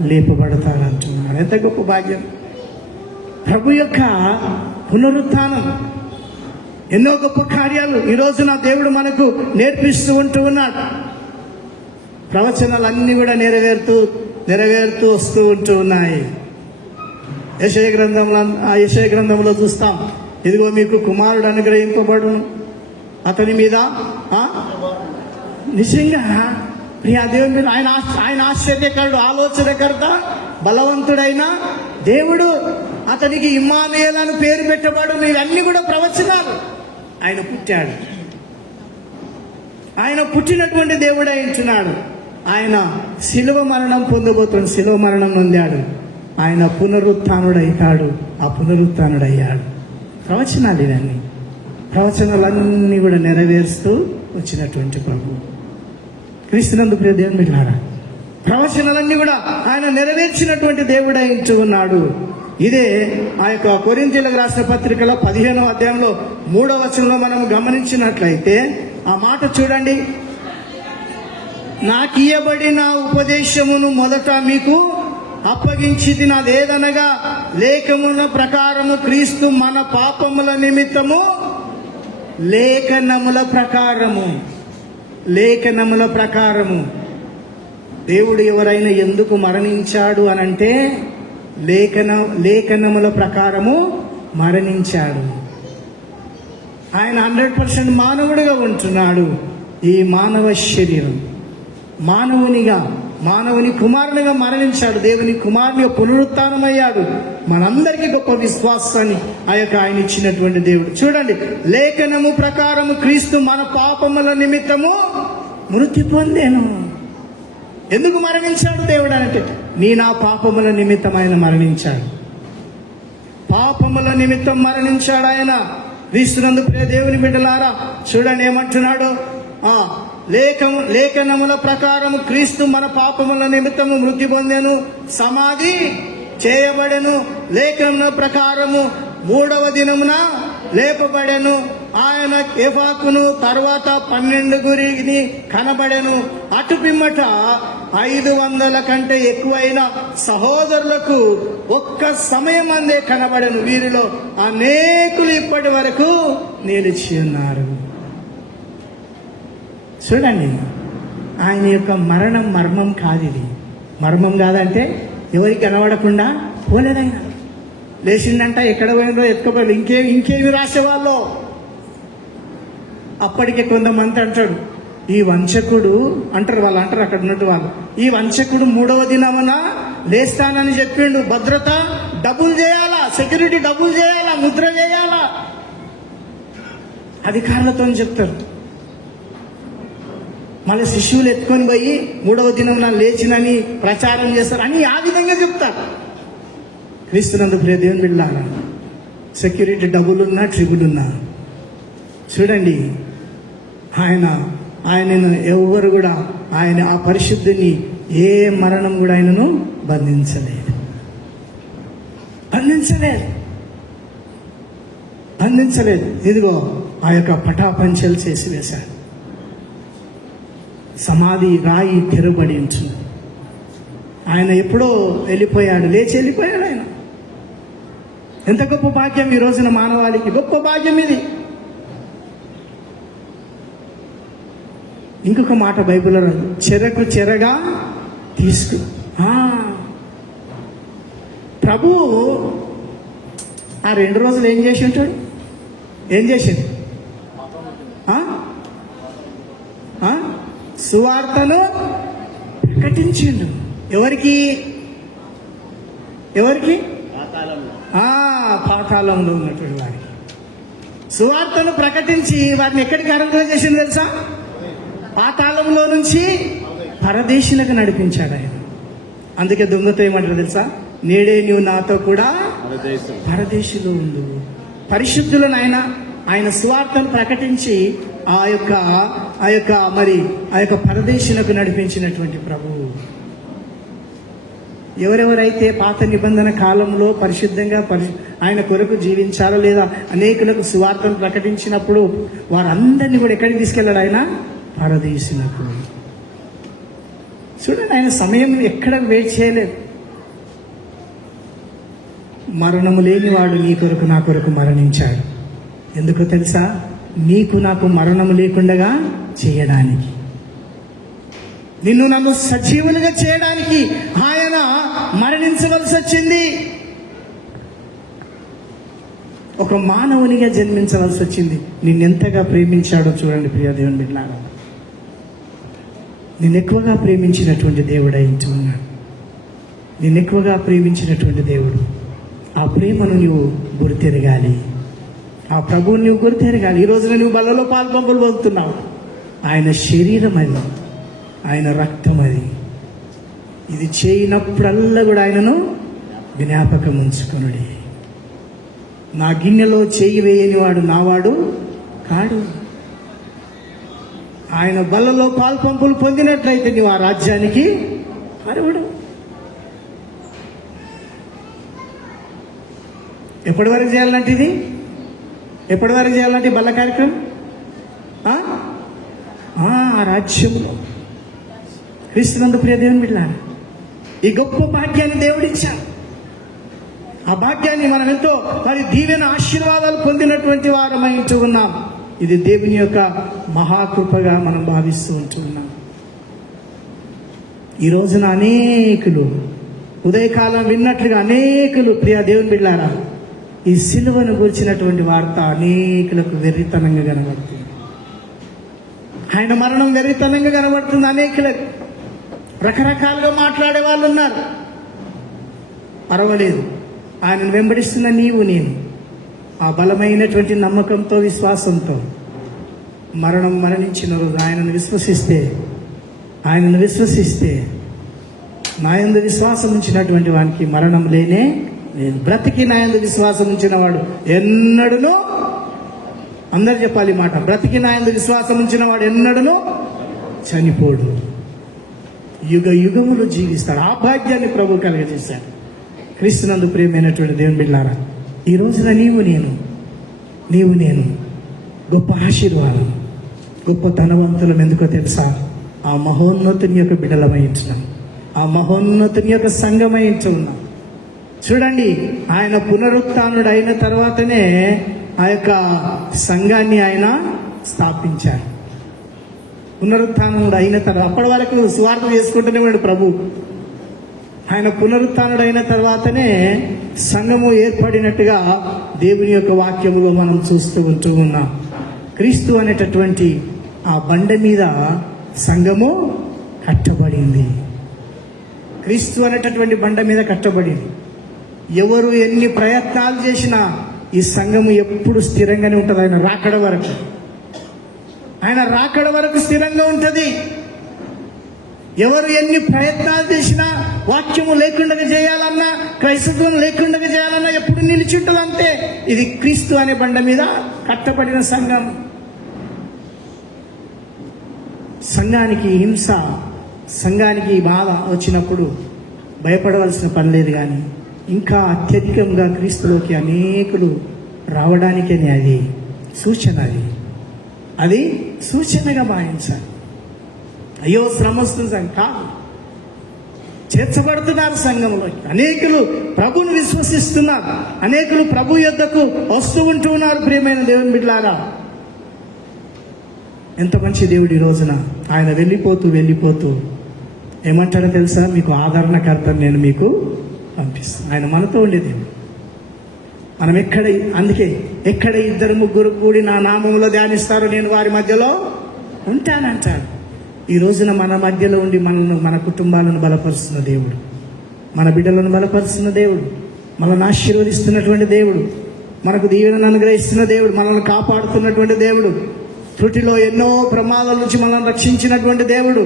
లేపబడతారు అంటున్నారు. ఎంత గొప్ప భాగ్యం! ప్రభు యొక్క పునరుత్థానం, ఎన్నో గొప్ప కార్యాలు ఈరోజు నా దేవుడు మనకు నేర్పిస్తూ ఉంటూ ఉన్నాడు. ప్రవచనాలన్నీ కూడా నెరవేరుతూ వస్తూ ఉంటూ ఉన్నాయి. యెషయా గ్రంథంలో చూస్తాం, ఇదిగో మీకు కుమారుడు అనుగ్రహింపబడును, అతని మీద నిజంగా ప్రియా దేవుని మీద ఆయన ఆశ్చర్యకరుడు, ఆలోచనకర్త, బలవంతుడైన దేవుడు. అతనికి ఇమ్మానుయేలు అని పేరు పెట్టబడును. ఇవన్నీ కూడా ప్రవచనాలు. ఆయన పుట్టాడు, ఆయన పుట్టినటువంటి దేవుడు అయింటున్నాడు. ఆయన శిలువ మరణం పొందబోతున్నాడు, శిలువ మరణం నొందాడు. ఆయన పునరుత్థానుడయ్యాడు, ఆ పునరుత్థానుడయ్యాడు. ప్రవచనాలు ఇవన్నీ, ప్రవచనాలన్నీ కూడా నెరవేరుస్తూ వచ్చినటువంటి ప్రభు. క్రీస్తునందు ప్రియ దేవుని బిడ్డలారా, ప్రవచనాలన్నీ కూడా ఆయన నెరవేర్చినటువంటి దేవుడై ఉన్నాడు. ఇదే ఆ యొక్క కొరింథీయులకు రాసిన పత్రికలో 15వ అధ్యాయంలో 3వ వచనంలో మనం గమనించినట్లయితే ఆ మాట చూడండి. నాకియ్యబడిన ఉపదేశమును మొదట మీకు అప్పగించిది నాదేదనగా, లేఖముల ప్రకారము క్రీస్తు మన పాపముల నిమిత్తము లేఖనముల ప్రకారము దేవుడు ఎవరైనా ఎందుకు మరణించాడు అనంటే లేఖనముల ప్రకారము మరణించాడు. ఆయన 100% మానవుడిగా ఉంటున్నాడు. ఈ మానవ శరీరం మానవుని కుమారునిగా మరణించాడు. దేవుని కుమారునిగా పునరుత్థానమయ్యాడు. మనందరికీ గొప్ప విశ్వాసాన్ని ఆయన ఇచ్చినటువంటి దేవుడు. చూడండి, లేఖనము ప్రకారము క్రీస్తు మన పాపముల నిమిత్తము మృతి పొందెను. ఎందుకు మరణించాడు దేవుడు అంటే, నా పాపముల నిమిత్తం ఆయన మరణించాడు. పాపముల నిమిత్తం మరణించాడు ఆయన. క్రీస్తునందు ప్రియ దేవుని బిడ్డలారా, చూడండి ఏమంటున్నాడు. లేఖనముల ప్రకారము క్రీస్తు మన పాపముల నిమిత్తము మృతి పొందెను, సమాధి చేయబడెను. లేఖనముల ప్రకారము 3వ దినమున లేపబడెను. ఆయన కేఫాకును తర్వాత 12 కనబడెను. అటు పిమ్మట 500 కంటే ఎక్కువైన సహోదరులకు ఒక్క సమయం అందే కనబడెను. వీరిలో అనేకులు ఇప్పటి వరకు నిలిచి ఉన్నారు. చూడండి, ఆయన యొక్క మరణం మర్మం కాదు. ఇది మర్మం కాదంటే ఎవరికి కనబడకుండా పోలేదైనా లేచిందంట. ఎక్కడ పోయినో ఎత్తుకపోయాడు. ఇంకేమి రాసేవాళ్ళు. అప్పటికే కొంతమంది అంటాడు, ఈ వంచకుడు అంటారు అక్కడ ఉన్నట్టు వాళ్ళు, ఈ వంచకుడు 3వ దినమున లేస్తానని చెప్పిండు. భద్రత డబ్బులు చేయాలా, సెక్యూరిటీ డబ్బులు చేయాలా, ముద్ర చేయాలా, అధికారులతో చెప్తారు. మళ్ళీ శిష్యులు ఎత్తుకొని పోయి 3వ దినం నా లేచినని ప్రచారం చేస్తారు అని ఆ విధంగా చెప్తారు. క్రీస్తునందు ప్రియ దేవుని బిడ్డలారా, సెక్యూరిటీ డబ్బులున్నా ట్రిబులున్నా చూడండి, ఆయనను ఎవరు కూడా ఆ పరిశుద్ధిని ఏ మరణం కూడా ఆయనను బంధించలేదు. ఇదిగో ఆ యొక్క పటాపంచలు చేసి వేశాడు. సమాధి రాయి తెరబడి ఉంచును. ఆయన ఎప్పుడో వెళ్ళిపోయాడు, లేచి వెళ్ళిపోయాడు ఆయన. ఎంత గొప్ప భాగ్యం ఈ రోజున మానవాళికి, గొప్ప భాగ్యం ఇది. ఇంకొక మాట బైబిల్లో, చెరకు చెరగా తీసుకు. ప్రభు ఆ 2 రోజులు ఏం చేసి ఉంటాడు? ఏం చేశాడు? సువార్తను ప్రకటించిండు. ఎవరికి? పాతాళంలో ఉన్నటువంటి వారికి సువార్తను ప్రకటించి వారిని ఎక్కడికి అర్హత చేసింది తెలుసా? పాతాళంలో నుంచి పరదేశులకు నడిపించాడు ఆయన. అందుకే దొంగతో ఏమంటారు తెలుసా? నేడే నీవు నాతో కూడా పరదేశులో ఉండు. పరిశుద్ధులను ఆయన సువార్తను ప్రకటించి ఆ యొక్క పరదేశులకు నడిపించినటువంటి ప్రభువు. ఎవరెవరైతే పాత నిబంధన కాలంలో పరిశుద్ధంగా ఆయన కొరకు జీవించారో లేదా అనేకులకు సువార్తను ప్రకటించినప్పుడు వారందరినీ కూడా ఎక్కడికి తీసుకెళ్ళాడు ఆయన? పరదేశులకు. చూడండి, ఆయన సమయం ఎక్కడ వెయిట్ చేయలేదు. మరణము లేనివాడు నీ కొరకు నా కొరకు మరణించాడు. ఎందుకో తెలుసా? నీకు నాకు మరణము లేకుండా చేయడానికి, నిన్ను నన్ను సజీవులుగా చేయడానికి ఆయన మరణించవలసి వచ్చింది. ఒక మానవునిగా జన్మించవలసి వచ్చింది. నిన్నెంతగా ప్రేమించాడో చూడండి ప్రియ దేవుని బిడ్డలారా. నిన్నెక్కువగా ప్రేమించినటువంటి దేవుడు అయింటూ ఉన్నాడు. నిన్నెక్కువగా ప్రేమించినటువంటి దేవుడు. ఆ ప్రేమను నువ్వు గుర్తెరగాలి. ఆ ప్రభువుని నువ్వు గుర్తెరగాలి. ఈ రోజున నువ్వు బలలో పాల్పంపులు పొందుతున్నావు. ఆయన శరీరం అది, ఆయన రక్తం అది. ఇది చేయనప్పుడల్లా కూడా ఆయనను జ్ఞాపకం ఉంచుకొనుడి. నా గిన్నెలో చేయి వేయని వాడు నావాడు కాడు. ఆయన బలలో పాల్పంపులు పొందినట్లయితే నువ్వు ఆ రాజ్యానికి అర్హుడు. ఎప్పటి వరకు చేయాలంటే ఇది? ఎప్పటి వరకు చేయాలంటే బల్ల కార్యక్రమం? ఆ రాజ్యంలో క్రీస్తునందు ప్రియ దేవుని బిడ్డలారా, ఈ గొప్ప భాగ్యాన్ని దేవుడిచ్చాడు. ఆ భాగ్యాన్ని మనం ఎంతో దీవెన ఆశీర్వాదాలు పొందినటువంటి వారమై ఉంటూ ఉన్నాం. ఇది దేవుని యొక్క మహాకృపగా మనం భావిస్తూ ఉంటూ ఉన్నాం. ఈ రోజున అనేకులు ఉదయకాలం విన్నట్లుగా అనేకులు ప్రియ దేవుని బిడ్డలారా, ఈ సిలువను గురించినటువంటి వార్త అనేకులకు వెర్రితనంగా కనబడుతుంది. ఆయన మరణం వెర్రితనంగా కనబడుతుంది. అనేకులకు రకరకాలుగా మాట్లాడే వాళ్ళు ఉన్నారు. పర్వాలేదు, ఆయనను వెంబడిస్తున్న నీవు నేను ఆ బలమైనటువంటి నమ్మకంతో విశ్వాసంతో మరణించిన రోజు ఆయనను విశ్వసిస్తే నా యందు విశ్వాసం ఉంచినటువంటి వానికి మరణం లేనే లేదు. బ్రతికి నా యందు విశ్వాసం ఉంచిన వాడు ఎన్నడూనూ, అందరు చెప్పాలి మాట, బ్రతికి నా యందు విశ్వాసం ఉంచిన వాడు ఎన్నడూనూ చనిపోడు, యుగ యుగములు జీవిస్తాడు. ఆ భాగ్యాన్ని ప్రభు కలిగజేశాడు. క్రీస్తునందు ప్రియమైనటువంటి దేవుని బిడ్డలారా, ఈ రోజున నీవు నేను గొప్ప ఆశీర్వాదం, గొప్ప ధనవంతులం. ఎందుకో తెలుసా? ఆ మహోన్నతుని యొక్క బిడ్డలమై ఉంటున్నాం. ఆ మహోన్నతుని యొక్క సంఘమై ఉంటున్నాం. చూడండి, ఆయన పునరుత్థానుడు అయిన తర్వాతనే ఆ యొక్క సంఘాన్ని ఆయన స్థాపించారు. పునరుత్థానుడు అయిన తర్వాత, అప్పటి వరకు సువార్త చేసుకుంటూనే ఉన్నాడు ప్రభు. ఆయన పునరుత్థానుడు అయిన తర్వాతనే సంఘము ఏర్పడినట్టుగా దేవుని యొక్క వాక్యములో మనం చూస్తూ ఉంటూ ఉన్నాం. క్రీస్తు అనేటటువంటి ఆ బండ మీద సంఘము కట్టబడింది. క్రీస్తు అనేటటువంటి బండ మీద కట్టబడింది. ఎవరు ఎన్ని ప్రయత్నాలు చేసినా ఈ సంఘము ఎప్పుడు స్థిరంగానే ఉంటుంది. ఆయన రాకడ వరకు, ఆయన రాకడ వరకు స్థిరంగా ఉంటుంది. ఎవరు ఎన్ని ప్రయత్నాలు చేసినా, వాక్యము లేకుండా చేయాలన్నా, క్రైస్తవం లేకుండా చేయాలన్నా ఎప్పుడు నిలిచి ఉంటుంది. అంతే. ఇది క్రీస్తు అనే బండ మీద కట్టబడిన సంఘం. సంఘానికి హింస, సంఘానికి బాధ వచ్చినప్పుడు భయపడవలసిన పని లేదు. కానీ ఇంకా అత్యధికంగా క్రీస్తులోకి అనేకులు రావడానికని అది సూచన. అది సూచనగా భావించాలి. అయ్యో శ్రమ వస్తుంది కాదు, చేర్చబడుతున్నారు సంఘంలో. అనేకులు ప్రభువును విశ్వసిస్తున్నారు, అనేకులు ప్రభు యొద్దకు వస్తూ ఉంటూ ఉన్నారు. ప్రియమైన దేవుని బిడ్డలారా, ఎంత మంచి దేవుడు. ఈ రోజున ఆయన వెళ్ళిపోతూ ఏమంటాడో తెలుసా? మీకు ఆదరణకర్తను నేను మీకు పంపిస్తాను. ఆయన మనతో ఉండేది. మనం అందుకే ఎక్కడ 2-3 కూడి నా నామములో ధ్యానిస్తారో నేను వారి మధ్యలో ఉంటానంటాడు. ఈ రోజున మన మధ్యలో ఉండి మన కుటుంబాలను బలపరుస్తున్న దేవుడు, మన బిడ్డలను బలపరుస్తున్న దేవుడు, మనల్ని ఆశీర్వదిస్తున్నటువంటి దేవుడు, మనకు దీవెనను అనుగ్రహిస్తున్న దేవుడు, మనల్ని కాపాడుతున్నటువంటి దేవుడు, త్రుటిలో ఎన్నో ప్రమాదాల నుంచి మనల్ని రక్షించినటువంటి దేవుడు,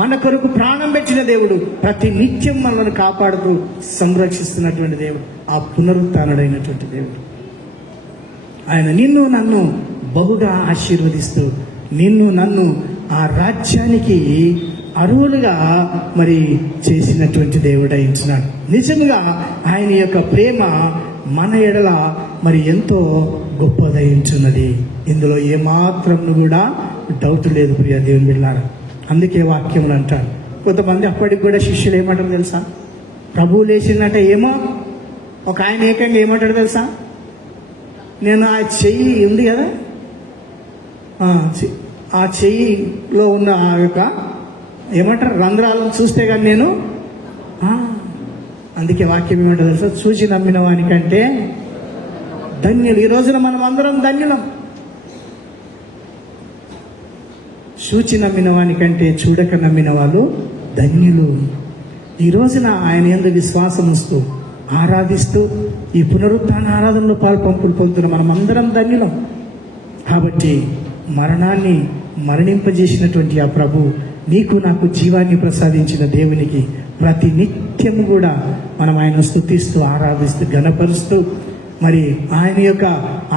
మన కొరకు ప్రాణం పెట్టిన దేవుడు, ప్రతి నిత్యం మనల్ని కాపాడుతూ సంరక్షిస్తున్నటువంటి దేవుడు, ఆ పునరుత్థానుడైనటువంటి దేవుడు. ఆయన నిన్ను నన్ను బహుగా ఆశీర్వదిస్తూ నిన్ను నన్ను ఆ రాజ్యానికి అర్హులుగా మరి చేసినటువంటి దేవుడై ఉంటున్నాడు. నిజంగా ఆయన యొక్క ప్రేమ మన ఎడల మరి ఎంతో గొప్పదై ఉంటున్నది. ఇందులో ఏమాత్రం కూడా డౌట్ లేదు. ప్రియ దేవుని బిడ్డలారా, అందుకే వాక్యములు అంటారు. కొంతమంది అప్పటికి కూడా శిష్యులు ఏమంటారు తెలుసా? ప్రభువు లేచిందంటే ఏమో. ఒక ఆయన ఏకంగా ఏమంటాడు తెలుసా? నేను ఆ చెయ్యి ఉంది కదా, ఆ చెయ్యిలో ఉన్న ఆ యొక్క ఏమంటారు రంధ్రాలను చూస్తే కానీ నేను అందుకే వాక్యం ఏమంటారు తెలుసా? చూసి నమ్మిన వానికంటే ధన్యులు. ఈ రోజున మనం అందరం ధన్యులం. చూచి నమ్మిన వానికంటే చూడక నమ్మిన వాళ్ళు ధన్యులు. ఈ రోజున ఆయన యందు విశ్వాసం ఉంచుతూ ఆరాధిస్తూ ఈ పునరుత్థాన ఆరాధనలో పాల్పంపులు పొందుతున్న మనం అందరం ధన్యులం. కాబట్టి మరణాన్ని మరణింపజేసినటువంటి ఆ ప్రభు నీకు నాకు జీవాన్ని ప్రసాదించిన దేవునికి ప్రతి నిత్యం కూడా మనం ఆయన స్తుతిస్తూ ఆరాధిస్తూ ఘనపరుస్తూ మరి ఆయన యొక్క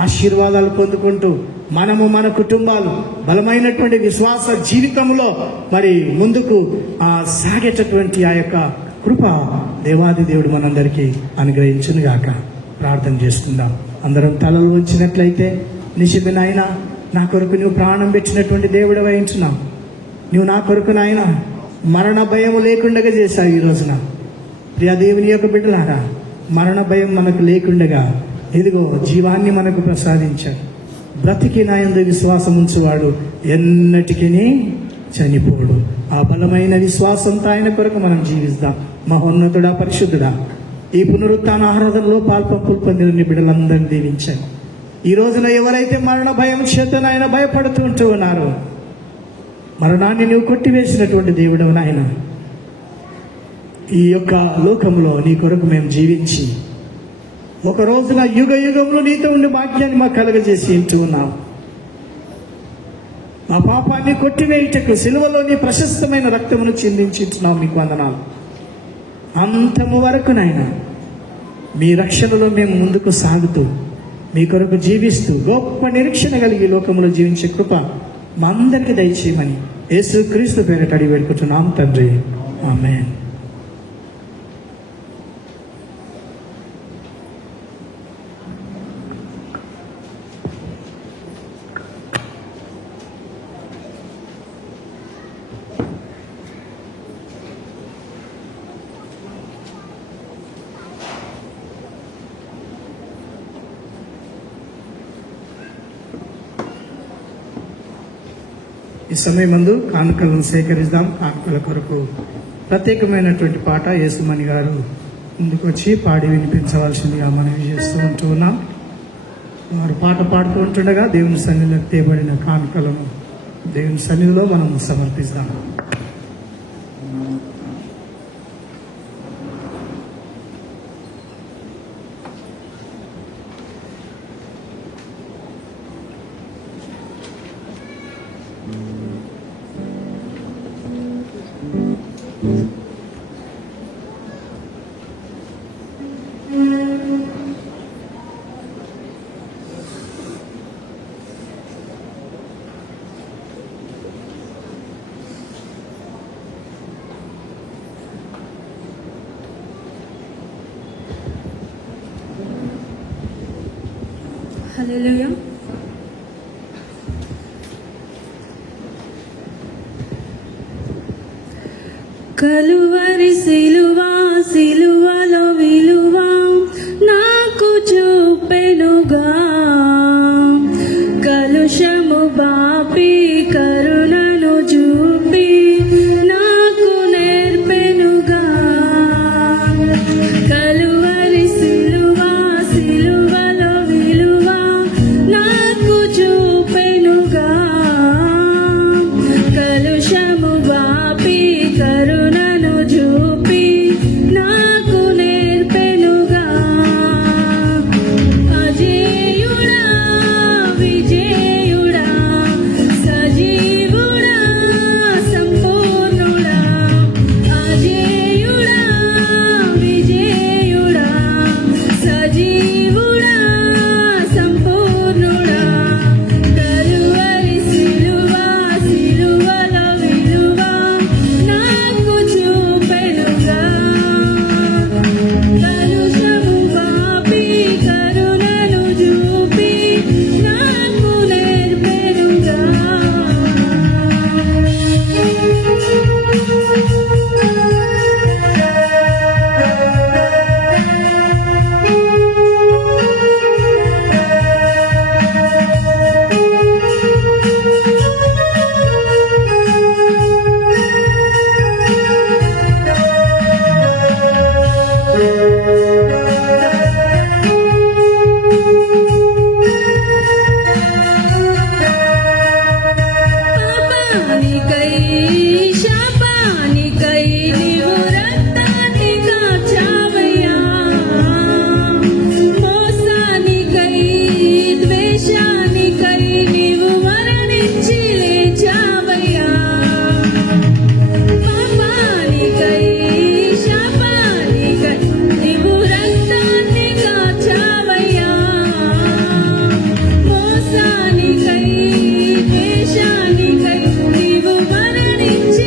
ఆశీర్వాదాలు పొందుకుంటూ మనము మన కుటుంబాలు బలమైనటువంటి విశ్వాస జీవితంలో మరి ముందుకు సాగేటటువంటి ఆ యొక్క కృప దేవాది దేవుడు మనందరికీ అనుగ్రహించును గాక. ప్రార్థన చేస్తున్నాం. అందరం తలలు వంచినట్లయితే, నిజమే నాయన, నా కొరకు నువ్వు ప్రాణం పెట్టినటువంటి దేవుడు వహించున్నావు. నువ్వు నా కొరకు నాయన మరణ భయం లేకుండా చేశావు. ఈ రోజున ప్రియ దేవుని యొక్క బిడ్డలారా, మరణ భయం మనకు లేకుండగా ఇదిగో జీవాన్ని మనకు ప్రసాదించాడు. బ్రతికి నా యందు విశ్వాసం ఉంచువాడు ఎన్నటికీ చనిపోడు. ఆ బలమైన విశ్వాసంతో ఆయన కొరకు మనం జీవిస్తాం. మహోన్నతుడా, పరిశుద్ధుడా, ఈ పునరుత్థాన ఆరాధనలో పాల్పంపులు పొందిన నీ బిడ్డలందరినీ దీవించాను. ఈ రోజున ఎవరైతే మరణ భయం చేత ఆయన భయపడుతూ ఉంటూ ఉన్నారో, మరణాన్ని నువ్వు కొట్టివేసినటువంటి దేవుడవు నాయన, ఈ యొక్క లోకంలో నీ కొరకు మేము జీవించి ఒక రోజున యుగ యుగంలో నీతో ఉండే భాగ్యాన్ని మాకు కలుగజేసి ఉంటూ ఉన్నావు. మా పాపాన్ని కొట్టివేయుటకు సిలువలో నీ ప్రశస్తమైన రక్తమును చిందించున్నావు. నీకు వందనాలు. అంతము వరకు నాయన మీ రక్షణలో మేము ముందుకు సాగుతూ మీ కొరకు జీవిస్తూ గొప్ప నిరీక్షణ కలిగి లోకంలో జీవించే కృప మా అందరికీ దయచేయమని యేసుక్రీస్తు పేరిట అడిగి వేడుకుంటున్నాం తండ్రి. ఆమేన్. ఈ సమయమందు కానుకలను సేకరిద్దాం. కానుకల కొరకు ప్రత్యేకమైనటువంటి పాట యేసుమణి గారు ముందుకు వచ్చి పాడి వినిపించవలసిందిగా మనవి చేస్తూ ఉంటూ ఉన్నాం. వారు పాట పాడుతూ ఉంటుండగా దేవుని సన్నిధిలో తేబడిన కానుకలను దేవుని సన్నిధిలో మనం సమర్పిస్తాం. హల్లెలూయా. కలువరి సిలువా సిలువలో విలువ నాకు చూపెనుగా, కలుషము బాపి కరుణను చూపి నాకు నేర్పెనుగా. కలువరి సిలువా సిలువలో విలువ నాకు చూపెనుగా, కలుషము బాపి కరుణను చూపి నాకు నేర్పెనుగా. అజేయుడా విజేయుడా సజీవుడా సంపూర్ణుడా, అజేయుడా విజేయుడా సజీవుడా సంపూర్ణుడా. కలువరి సిలువా సిలువలో విలువ నాకు చూపెనుగా, కలుషము బాపి కరుణను చూపి నాకు నేర్పెనుగా. పాపానికై శాపానికై నీవు రక్తాన్ని కార్చావయ్యా, మోసానికై ద్వేషానికై నీవు మరణించి లేచావయ్యా. పాపానికై శాపానికై నీవు రక్తాన్ని కార్చావయ్యా, మోసానికై ద్వేషానికై నీవు మరణించి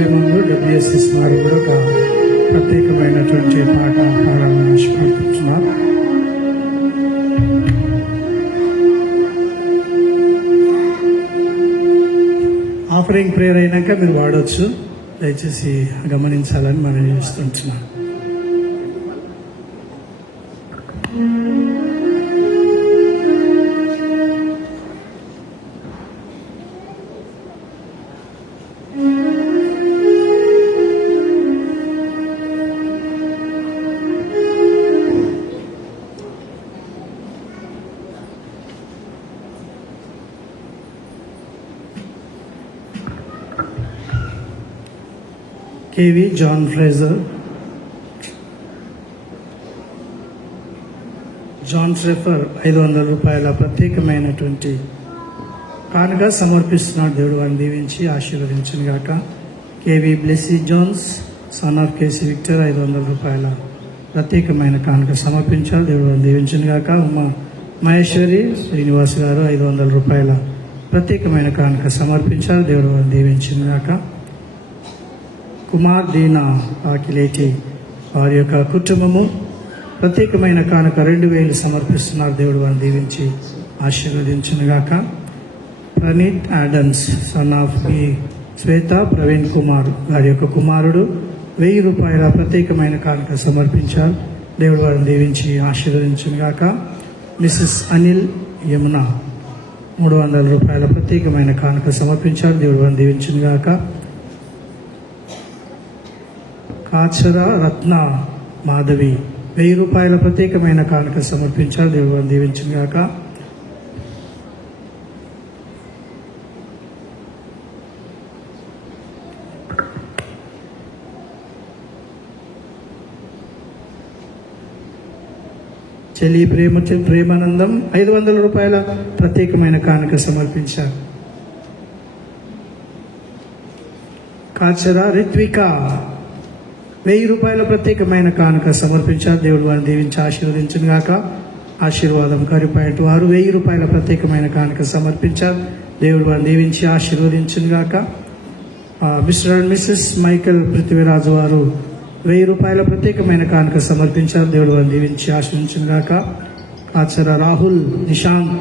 సమయంలో WSS వారు కూడా ఒక ప్రత్యేకమైనటువంటి పాట పాడాలని ఆశపడుతున్నారు. ఆఫరింగ్ ప్రేయర్ అయినాక మీరు వాడవచ్చు, దయచేసి గమనించాలని మనం చేస్తుంటున్నాం. KV జాన్ ఫ్రేజర్ జాన్ ఫ్రెఫర్ 500 రూపాయల ప్రత్యేకమైనటువంటి కానుక సమర్పిస్తున్నాడు. దేవుడు వారిని దీవించి ఆశీర్వదించును గాక. KV Blessy Jones son of KC Victor 500 రూపాయల ప్రత్యేకమైన కానుక సమర్పించారు. దేవుడు వారిని దీవించును గాక. ఉమా మహేశ్వరి శ్రీనివాస్ గారు 500 రూపాయల ప్రత్యేకమైన కానుక సమర్పించారు. దేవుడు వారిని దీవించును గాక. కుమార్ దీనా ఆకిలేటి వారి యొక్క కుటుంబము ప్రత్యేకమైన కానుక 2000 సమర్పిస్తున్నారు. దేవుడు వారిని దీవించి ఆశీర్వదించునుగాక. ప్రణీత్ ఆడమ్స్ సన్ ఆఫ్ శ్వేత ప్రవీణ్ కుమార్ వారి యొక్క కుమారుడు 1000 రూపాయల ప్రత్యేకమైన కానుక సమర్పించారు. దేవుడు వారిని దీవించి ఆశీర్వదించునుగాక. మిసెస్ అనిల్ యమున 300 రూపాయల ప్రత్యేకమైన కానుక సమర్పించారు. దేవుడు వారిని దీవించునుగాక. కాచర రత్న మాధవి 1000 రూపాయల ప్రత్యేకమైన కానుక సమర్పించారు. దేవుడు వారిని దీవించును గాక. చెల్లి ప్రేమానందం 500 రూపాయల ప్రత్యేకమైన కానుక సమర్పించారు. కాచర రిత్విక 1000 రూపాయల ప్రత్యేకమైన కానుక సమర్పించారు. దేవుడు వారిని దీవించి ఆశీర్వదించును గాక. ఆశీర్వాదం కరిపాయింట్ వారు 1000 రూపాయల ప్రత్యేకమైన కానుక సమర్పించారు. దేవుడు వారిని దీవించి ఆశీర్వదించును గాక. Mister and missus Michael Prithviraj వారు 1000 రూపాయల ప్రత్యేకమైన కానుక సమర్పించారు. దేవుడు వారిని దీవించి ఆశీర్వదించును గాక. ఆచర రాహుల్ నిశాంత్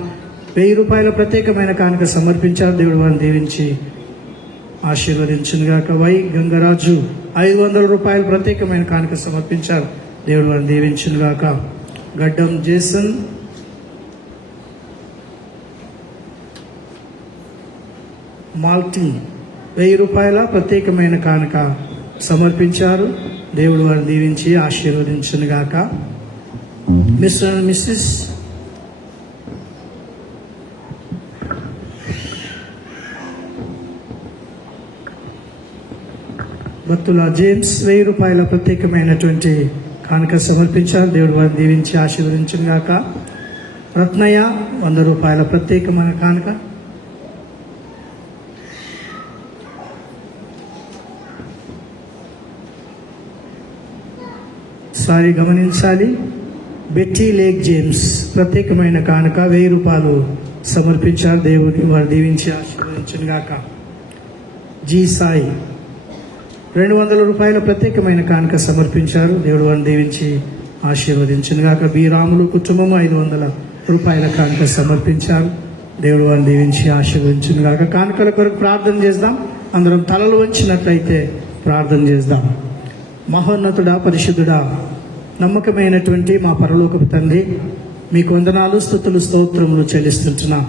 1000 రూపాయల ప్రత్యేకమైన కానుక సమర్పించారు. దేవుడు వారిని దీవించి ఆశీర్వదించును గాక. వై గంగరాజు 500 రూపాయల ప్రత్యేకమైన కానుక సమర్పించారు. దేవుడు వారిని దీవించును గాక. గడ్డం జేసన్ మాల్టీ 1000 రూపాయల ప్రత్యేకమైన కానుక సమర్పించారు. దేవుడు వారిని దీవించి ఆశీర్వదించును గాక. Mister and missus Battula James 1000 రూపాయల ప్రత్యేకమైనటువంటి కానుక సమర్పించారు. దేవుడు వారిని దీవించి ఆశీర్వదించును గాక. రత్నయ్య 100 రూపాయల ప్రత్యేకమైన కానుక. సారి గమనించాలి. బెట్టీ లేక్ జేమ్స్ ప్రత్యేకమైన కానుక 1000 రూపాయలు సమర్పించారు. దేవుడిని వారు దీవించి ఆశీర్వదించును గాక. జీ సాయి 200 రూపాయల ప్రత్యేకమైన కానుక సమర్పించారు. దేవుడు వారిని దీవించి ఆశీర్వదించును గాక. బి రాములు కుటుంబం 500 రూపాయల కానుక సమర్పించారు. దేవుడు వారిని దీవించి ఆశీర్వదించును గాక. కానుకల కొరకు ప్రార్థన చేద్దాం. అందరం తలలు వంచినట్లయితే ప్రార్థన చేద్దాం. మహోన్నతుడా, పరిశుద్ధుడా, నమ్మకమైనటువంటి మా పరలోకపు తండ్రి, మీకు వందనాలు, స్తుతులు, స్తోత్రములు చెల్లిస్తుంటున్నాం.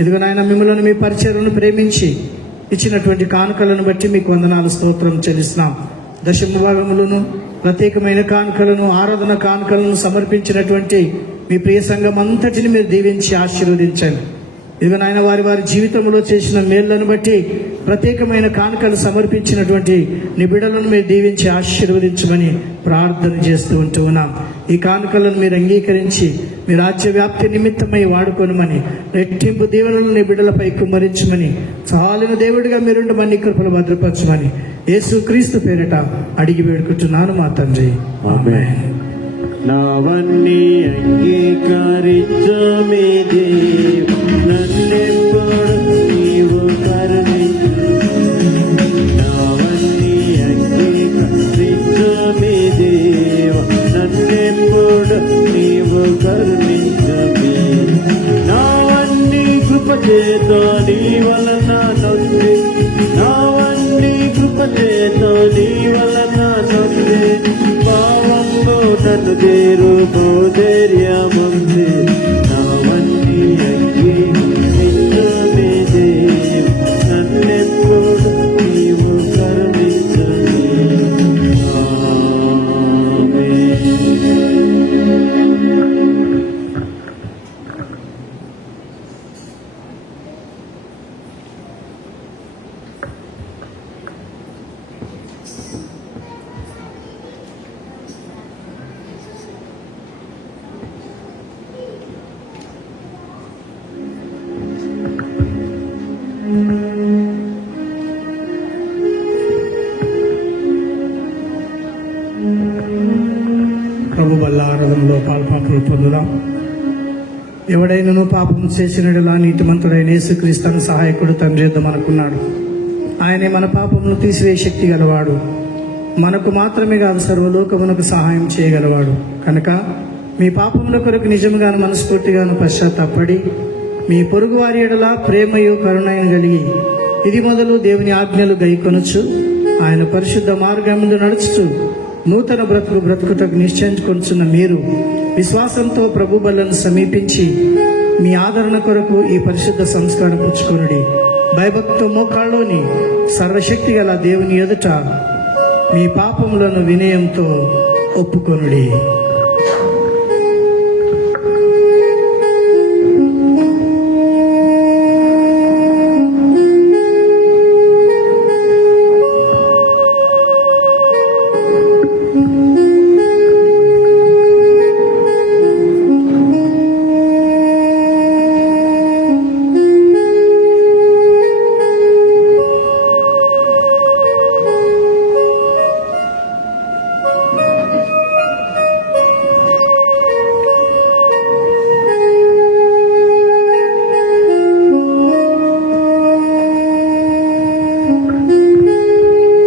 ఇదిగో నాయన, మిమ్మల్ని మీ పరిచర్యను ప్రేమించి ఇచ్చినటువంటి కానుకలను బట్టి మీకు వందనాలు, స్తోత్రం చెల్లిస్తున్నాం. దశమ భాగములను, ప్రత్యేకమైన కానుకలను, ఆరాధన కానుకలను సమర్పించినటువంటి మీ ప్రియ సంఘం అంతటిని మీరు దీవించి ఆశీర్వదించండి. ఇదిగో నాయన, వారి వారి జీవితంలో చేసిన మేళ్లను బట్టి ప్రత్యేకమైన కానుకలు సమర్పించినటువంటి నీ బిడ్డలను మీరు దీవించి ఆశీర్వదించమని ప్రార్థన చేస్తూ ఉంటూ ఉన్నాం. ఈ కానుకలను మీరు అంగీకరించి మీ రాజ్య వ్యాప్తి నిమిత్తమై వాడుకోనమని, రెట్టింపు దీవెనలను నీ బిడ్డలపై కుమ్మరించమని, చాలిన దేవుడిగా మీరుండమని కృపలు భద్రపరచమని యేసుక్రీస్తు పేరిట అడిగి వేడుకుంటున్నాను మా తండ్రి, ఆమేన్. నావన్నీ అంగీకరించమే దేవ, నన్నెప్పుడు నీవు కరుణించు. నావన్నీ నన్ను చేరుకో ధైర్యముంది నావన్నీ అగ్గి నిన్ను మీదే నన్నెప్పుడు నీవు కరుణించని ప్రభు వల్ల ఆరాధనలో పాల్పాకులు పొందుదాం. ఎవడైనను పాపం చేసినలా నీతిమంతుడైన యేసుక్రీస్తును సహాయకుడు తండ్రి యొద్ద మనకున్నాడు. ఆయనే మన పాపమును తీసివేయ శక్తి గలవాడు. మనకు మాత్రమే కాదు, సర్వలోకమునకు సహాయం చేయగలవాడు. కనుక మీ పాపముల కొరకు నిజంగాను మనస్ఫూర్తిగాను పశ్చాత్తాపడి మీ పొరుగు వారి ఎడల ప్రేమయు కరుణయం కలిగి ఇది మొదలు దేవుని ఆజ్ఞలు గైకొనొచ్చు ఆయన పరిశుద్ధ మార్గముందు నడుచుచు నూతన బ్రతుకుటకు నిశ్చయించుకొనుచున్న మీరు విశ్వాసంతో ప్రభు బలను సమీపించి మీ ఆదరణ కొరకు ఈ పరిశుద్ధ సంస్కారం పుచ్చుకొనుడి. భయభక్తితో మోకాళ్ళలోని సర్వశక్తి గల దేవుని ఎదుట మీ పాపములను వినయంతో ఒప్పుకొనుడి.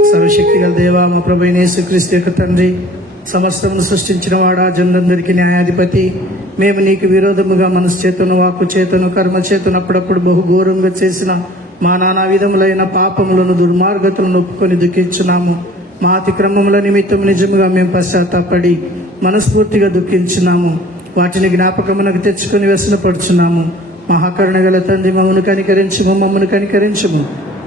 సర్వశక్తిగల దేవా, మా ప్రభువైన యేసుక్రీస్తు యొక్క తండ్రి, సమస్తమును సృష్టించిన వాడా, జనులందరికీ న్యాయాధిపతి, మేము నీకు విరోధముగా మనసు చేతను, వాక్కు చేతను, కర్మ చేతను అప్పుడప్పుడు బహుఘోరంగా చేసిన మా నానా విధములైన పాపములను, దుర్మార్గతలను ఒప్పుకొని దుఃఖించున్నాము. మా అతిక్రమముల నిమిత్తం నిజముగా మేము పశ్చాత్తాపడి మనస్ఫూర్తిగా దుఃఖించున్నాము. వాటిని జ్ఞాపకమునకు తెచ్చుకొని వ్యసనపడుచున్నాము. మహాకరుణ గల తండ్రి, మమ్మను కనికరించుము, మమ్మను కనికరించుము.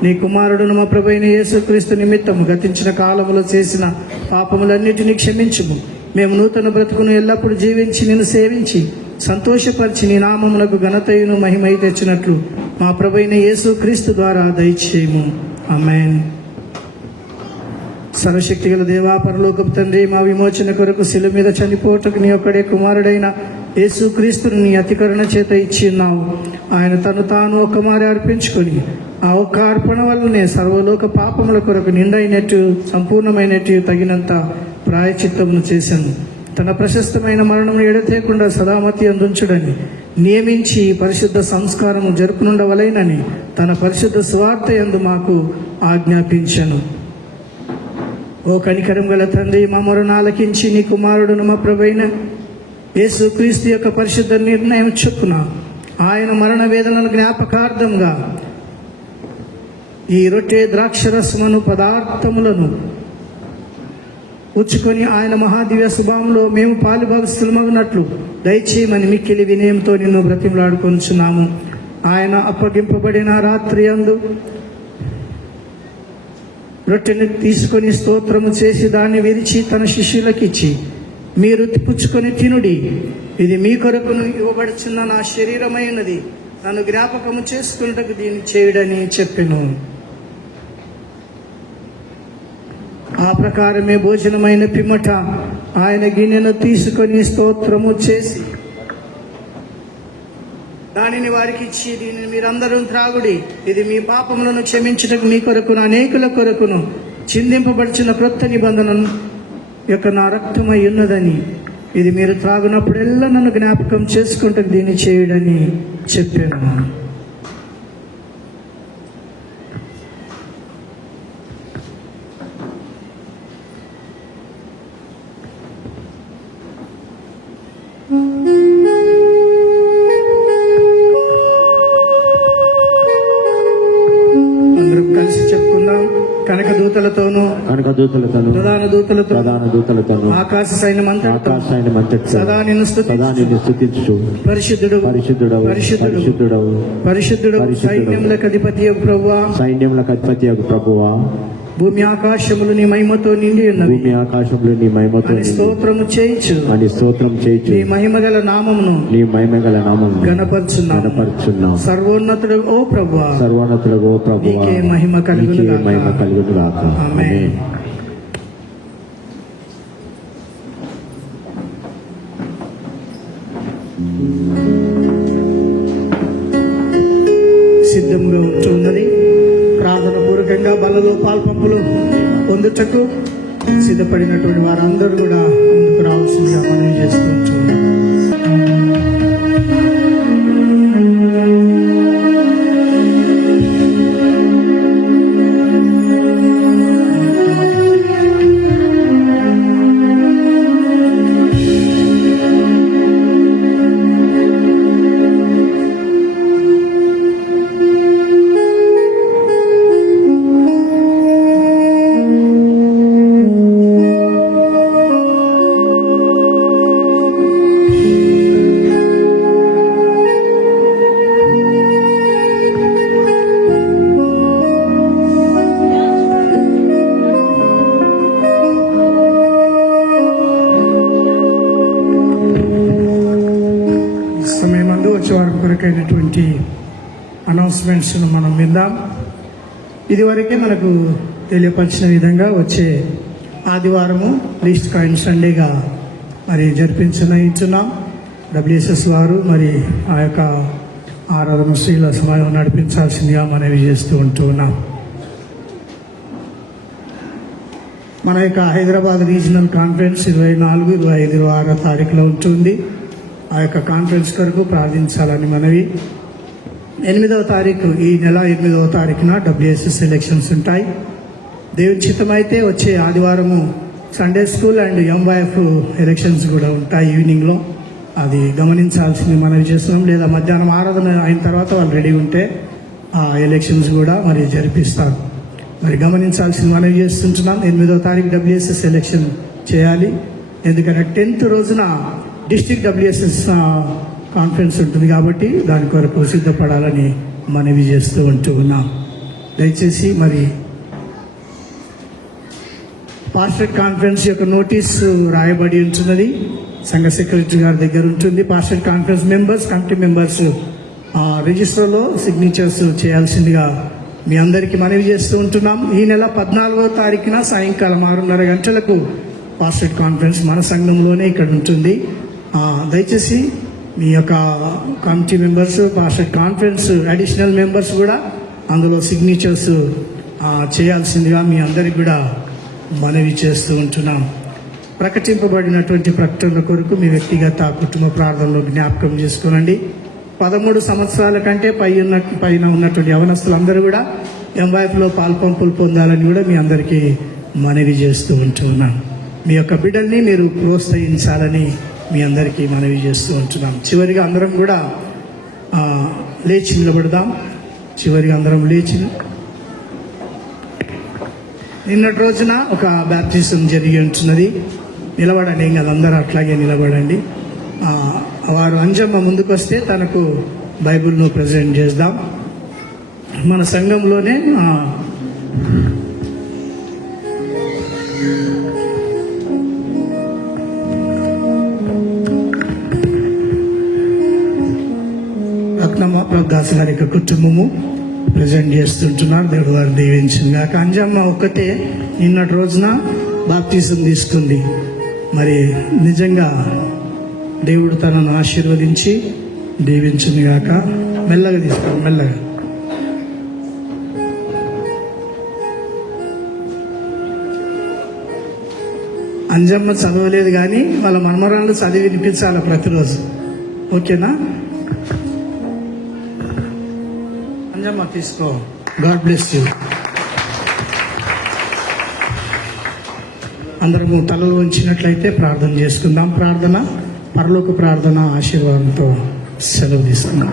నీ కుమారుడును మా ప్రభువైన యేసుక్రీస్తు నిమిత్తము గతించిన కాలములో చేసిన పాపములన్నిటినీ క్షమించుము. మేము నూతన బ్రతుకును ఎల్లప్పుడూ జీవించి నిన్ను సేవించి సంతోషపరిచి నీ నామమునకు ఘనతయును మహిమై తెచ్చినట్లు మా ప్రభువైన యేసుక్రీస్తు ద్వారా దయచేయము. ఆమేన్. సర్వశక్తిగల దేవా, పరలోకపు తండ్రి, మా విమోచన కొరకు శిలువ మీద చనిపోవటకు నీ ఒక్కడే కుమారుడైన యేసుక్రీస్తుని నీ అతి కరుణ చేత ఇచ్చి ఉన్నావు. ఆయన తను తాను ఒక్కమారి అర్పించుకొని ఆ ఒక్క అర్పణ వల్లనే సర్వలోక పాపముల కొరకు నిండైనట్టు, సంపూర్ణమైనట్టు, తగినంత ప్రాయచిత్తమును చేశాను. తన ప్రశస్తమైన మరణము ఎడతేయకుండా సదామతి అందుంచుడని నియమించి పరిశుద్ధ సంస్కారము జరుపునుండవలైనని తన పరిశుద్ధ స్వార్థ యందు మాకు ఆజ్ఞాపించను. ఓ కనికరం గల తండ్రి, మా మొరను ఆలకించి నీ కుమారుడును మా ప్రభువైన యేసుక్రీస్తు యొక్క పరిశుద్ధ నిర్ణయం చొప్పున ఆయన మరణ వేదనల జ్ఞాపకార్థంగా ఈ రొట్టె ద్రాక్షరసమును పదార్థములను ఉచ్చుకొని ఆయన మహాదివ్య శుభంలో మేము పాలుభాగస్థులమగునట్లు దయచేయమని మిక్కిలి వినయంతో నిన్ను బ్రతిమలాడుకొనుచున్నాము. ఆయన అప్పగింపబడిన రాత్రి యందు రొట్టెని తీసుకొని స్తోత్రము చేసి దాన్ని విరిచి తన శిష్యులకిచ్చి, మీరు పుచ్చుకొని తినుడి, ఇది మీ కొరకును ఇవ్వబడుచున్న నా శరీరమైనది, నన్ను జ్ఞాపకము చేసుకున్నటకు దీన్ని చేయుడని చెప్పెను. ఆ ప్రకారమే భోజనమైన పిమ్మట ఆయన గిన్నెను తీసుకొని స్తోత్రము చేసి దానిని వారికి ఇచ్చి, దీనిని మీరందరూ త్రాగుడి, ఇది మీ పాపములను క్షమించుటకు మీ కొరకును అనేకుల కొరకును చిందింపబడిచిన క్రొత్త నిబంధన యొక్క నా రక్తమై ఉన్నదని, ఇది మీరు త్రాగునప్పుడెల్లా నన్ను జ్ఞాపకం చేసుకుంటూ దీన్ని చేయుడని చెప్పాను. అందరం కలిసి చెప్పుకుందాం. కనక దూత దూతలతోనూ కనకదూతలతోను ప్రధాన దూతలతోనూ ఆకాశ సైన్యమంతటితో సదా నిన్ను స్తుతించు పరిశుద్ధుడు సైన్యములకు అధిపతి ప్రభువా భూమి ఆకాశములు నీ మహిమతో నిండి ఉన్నవి అని స్తోత్రము చేయించు నీ మహిమగల నామమును గణపరచున్నాం సర్వోన్నతుడు ఓ ప్రభువా నీకే మహిమ కలుగును గాక ఆమేన్. సిద్ధంగా ఉంటున్నది ప్రార్థన పూర్వకంగా బలలో పాల్పంపులు పొందుటకు సిద్ధపడినటువంటి వారందరూ కూడా ముందుకు రావాల్సిందిగా మనం చేస్తుంటున్నాం. సమయమందు వచ్చే వారి కొరకైనటువంటి అనౌన్స్మెంట్స్ మనం విందాం. ఇదివరకే మనకు తెలియపరిచిన విధంగా వచ్చే ఆదివారము లీస్ట్ కాయిన్ సండేగా మరి ఇచ్చున్నాం. డబ్ల్యూఎస్ఎస్ వారు మరి ఆ యొక్క ఆరాధన శ్రీల సమయం నడిపించాల్సిందిగా మనవి చేస్తూ ఉంటున్నాం. మన యొక్క హైదరాబాద్ రీజనల్ కాన్ఫరెన్స్ 24, 25, 26 తారీఖులో ఉంటుంది. ఆ యొక్క కాన్ఫరెన్స్ కొరకు ప్రార్థించాలని మనవి. 8వ తారీఖు, ఈ నెల 8వ తారీఖున డబ్ల్యూఎస్ఎస్ ఎలక్షన్స్ ఉంటాయి. దేవుని చిత్తమైతే వచ్చే ఆదివారము సండే స్కూల్ అండ్ ఎంవైఎఫ్ ఎలక్షన్స్ కూడా ఉంటాయి ఈవినింగ్లో. అది గమనించాల్సింది మనవి చేస్తున్నాం. లేదా మధ్యాహ్నం ఆరాధన అయిన తర్వాత వాళ్ళు రెడీ ఉంటే ఆ ఎలక్షన్స్ కూడా మరి జరిపిస్తారు. మరి గమనించాల్సింది మనవి చేస్తుంటున్నాం. 8వ తారీఖు డబ్ల్యూఎస్ఎస్ ఎలక్షన్ చేయాలి. ఎందుకంటే 10th రోజున డిస్ట్రిక్ట్ డబ్ల్యూఎస్ఎస్ కాన్ఫరెన్స్ ఉంటుంది కాబట్టి దాని కొరకు సిద్ధపడాలని మనవి చేస్తూ ఉన్నాం. దయచేసి మరి పాస్టరేట్ కాన్ఫరెన్స్ యొక్క నోటీస్ రాయబడి ఉంటున్నది, సంఘ సెక్రటరీ గారి దగ్గర ఉంటుంది. Pastorate conference members, committee members రిజిస్టర్లో సిగ్నేచర్స్ చేయాల్సిందిగా మీ అందరికీ మనవి చేస్తూ ఉంటున్నాం. ఈ నెల 14వ తారీఖున సాయంకాలం 6:30 గంటలకు పాస్టరేట్ కాన్ఫరెన్స్ మన సంఘంలోనే ఇక్కడ ఉంటుంది. దయచేసి మీ యొక్క committee members, pastorate conference additional members కూడా అందులో సిగ్నేచర్స్ చేయాల్సిందిగా మీ అందరికి కూడా మనవి చేస్తూ ఉంటున్నాం. ప్రకటింపబడినటువంటి ప్రకటనల కొరకు మీ వ్యక్తిగత కుటుంబ ప్రార్థనలో జ్ఞాపకం చేసుకోనండి. 13 సంవత్సరాల కంటే పైన ఉన్నటువంటి యవనస్తులందరూ కూడా ఎంవైఎఫ్లో పాల్పంపులు పొందాలని కూడా మీ అందరికీ మనవి చేస్తూ ఉంటున్నాం. మీ యొక్క బిడ్డల్ని మీరు ప్రోత్సహించాలని మీ అందరికీ మనవి చేస్తూ ఉంటున్నాం. చివరిగా అందరం కూడా లేచి నిలబడదాం. నిన్నటి రోజున ఒక బ్యాప్టిజం జరిగి ఉంటున్నది. నిలబడండి, ఏం కదా, అందరూ అట్లాగే నిలబడండి. వారు అంజమ్మ ముందుకు వస్తే తనకు బైబిల్ను ప్రజెంట్ చేద్దాం. మన సంఘంలోనే రత్నమ్మ ప్రభుదాస్ గారి యొక్క కుటుంబము ప్రజెంట్ చేస్తుంటున్నారు. దేవుడు వారు దీవించింది కాక. అంజమ్మ ఒక్కతే నిన్నటి రోజున బాప్టిజం తీసుకుంది. మరి నిజంగా దేవుడు తనను ఆశీర్వదించి దీవించింది కాక. మెల్లగా తీసుకోండి, మెల్లగా. అంజమ్మ చదవలేదు కానీ వాళ్ళ మనమరాళ్ళు చదివి వినిపించాలి ప్రతిరోజు. ఓకేనా? అంజమ్మ తీసుకో. God bless you. అందరము తలలు ఉంచినట్లయితే ప్రార్థన చేసుకుందాం. ప్రార్థన, పరలోక ప్రార్థన ఆశీర్వాదంతో సెలవు తీసుకుందాం.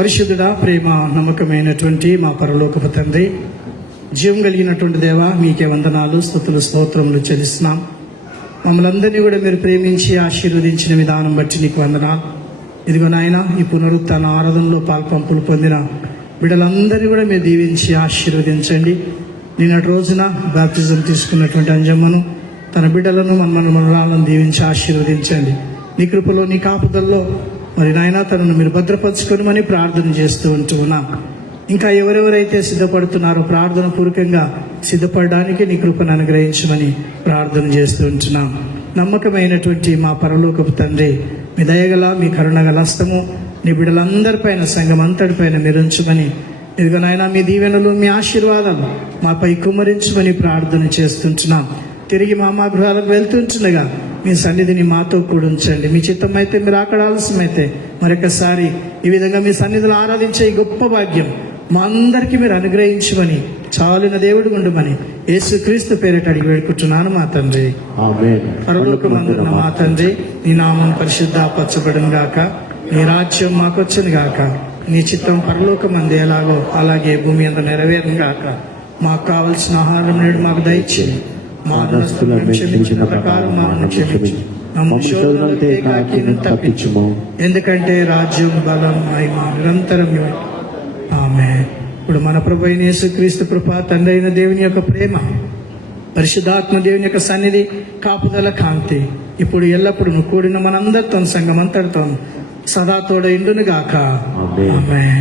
పరిశుద్ధుడా, ప్రేమ నమ్మకమైనటువంటి మా పరలోకపు తండ్రి, జీవం కలిగినటువంటి దేవా, మీకే వందనాలు, స్తుతులు, స్తోత్రములు చెల్లిస్తున్నాం. మమ్మల్ని అందరినీ కూడా మీరు ప్రేమించి ఆశీర్వదించిన విధానం బట్టి నీకు వందనాలు. ఇదిగో నాయన, ఈ పునరుత్థాన ఆరాధనలో పాల్పంపులు పొందిన బిడ్డలందరినీ కూడా మీరు దీవించి ఆశీర్వదించండి. నిన్నటి రోజున బాప్తిజం తీసుకున్నటువంటి అంజమ్మను, తన బిడ్డలను, మనరాలను దీవించి ఆశీర్వదించండి. నీ కృపలో, నీ కాపుదల్లో మరి నాయన తనను మీరు భద్రపరచుకోమని ప్రార్థన చేస్తూ ఉంటున్నాం. ఇంకా ఎవరెవరైతే సిద్ధపడుతున్నారో ప్రార్థన పూర్వకంగా సిద్ధపడడానికి నీ కృపను అనుగ్రహించమని ప్రార్థన చేస్తూ ఉంటున్నాం. నమ్మకమైనటువంటి మా పరలోకపు తండ్రి, మీ దయగల, మీ కరుణగల హస్తము నీ బిడ్డలందరిపైన, సంఘం అంతటిపైన మీరు ఉంచమని, ఇదిగో నాయన మీ దీవెనలు, మీ ఆశీర్వాదాలు మాపై కుమ్మరించమని ప్రార్థన చేస్తుంటున్నాం. తిరిగి మా గృహాలకు వెళ్తుంటుండగా మీ సన్నిధిని మాతో కూడా ఉంచండి. మీ చిత్తం అయితే, మీరు అక్కడ ఆలస్యమైతే మరొకసారి ఈ విధంగా మీ సన్నిధిలో ఆరాధించే ఈ గొప్ప భాగ్యం మా అందరికీ మీరు అనుగ్రహించమని, చాలిన దేవుడు ఉండమని యేసుక్రీస్తు పేరిట అడిగి వేడుకుంటున్నాను మా తండ్రి. ఆమేన్. పరలోకమందున్న మా తండ్రి, నీ నామం పరిశుద్ధపరచబడును గాక, నీ రాజ్యం మాకొచ్చును గాక, నీ చిత్తం పరలోకమందు ఎలాగో అలాగే భూమి అందు నెరవేరును గాక. మాకు కావలసిన ఆహారం నేడు మాకు దయచేయి. మా నష్టములను క్షమించిన ప్రకారం మాను క్షమించు. నమ్ము శోధనలు తప్పించుము. ఎందుకంటే రాజ్యం, బలం, మహిమ నిరంతరం ఆమేన్. ఇప్పుడు మన ప్రభు అయిన యేసుక్రీస్తు కృప, తండ్రి అయిన దేవుని యొక్క ప్రేమ, పరిశుద్ధాత్మ దేవుని యొక్క సన్నిధి, కాపుదల, కాంతి ఇప్పుడు ఎల్లప్పుడు కూడిన మనందరితో, సంఘం అంతటితో సదా తోడ ఇండును గాక. ఆమేన్. ఆమేన్.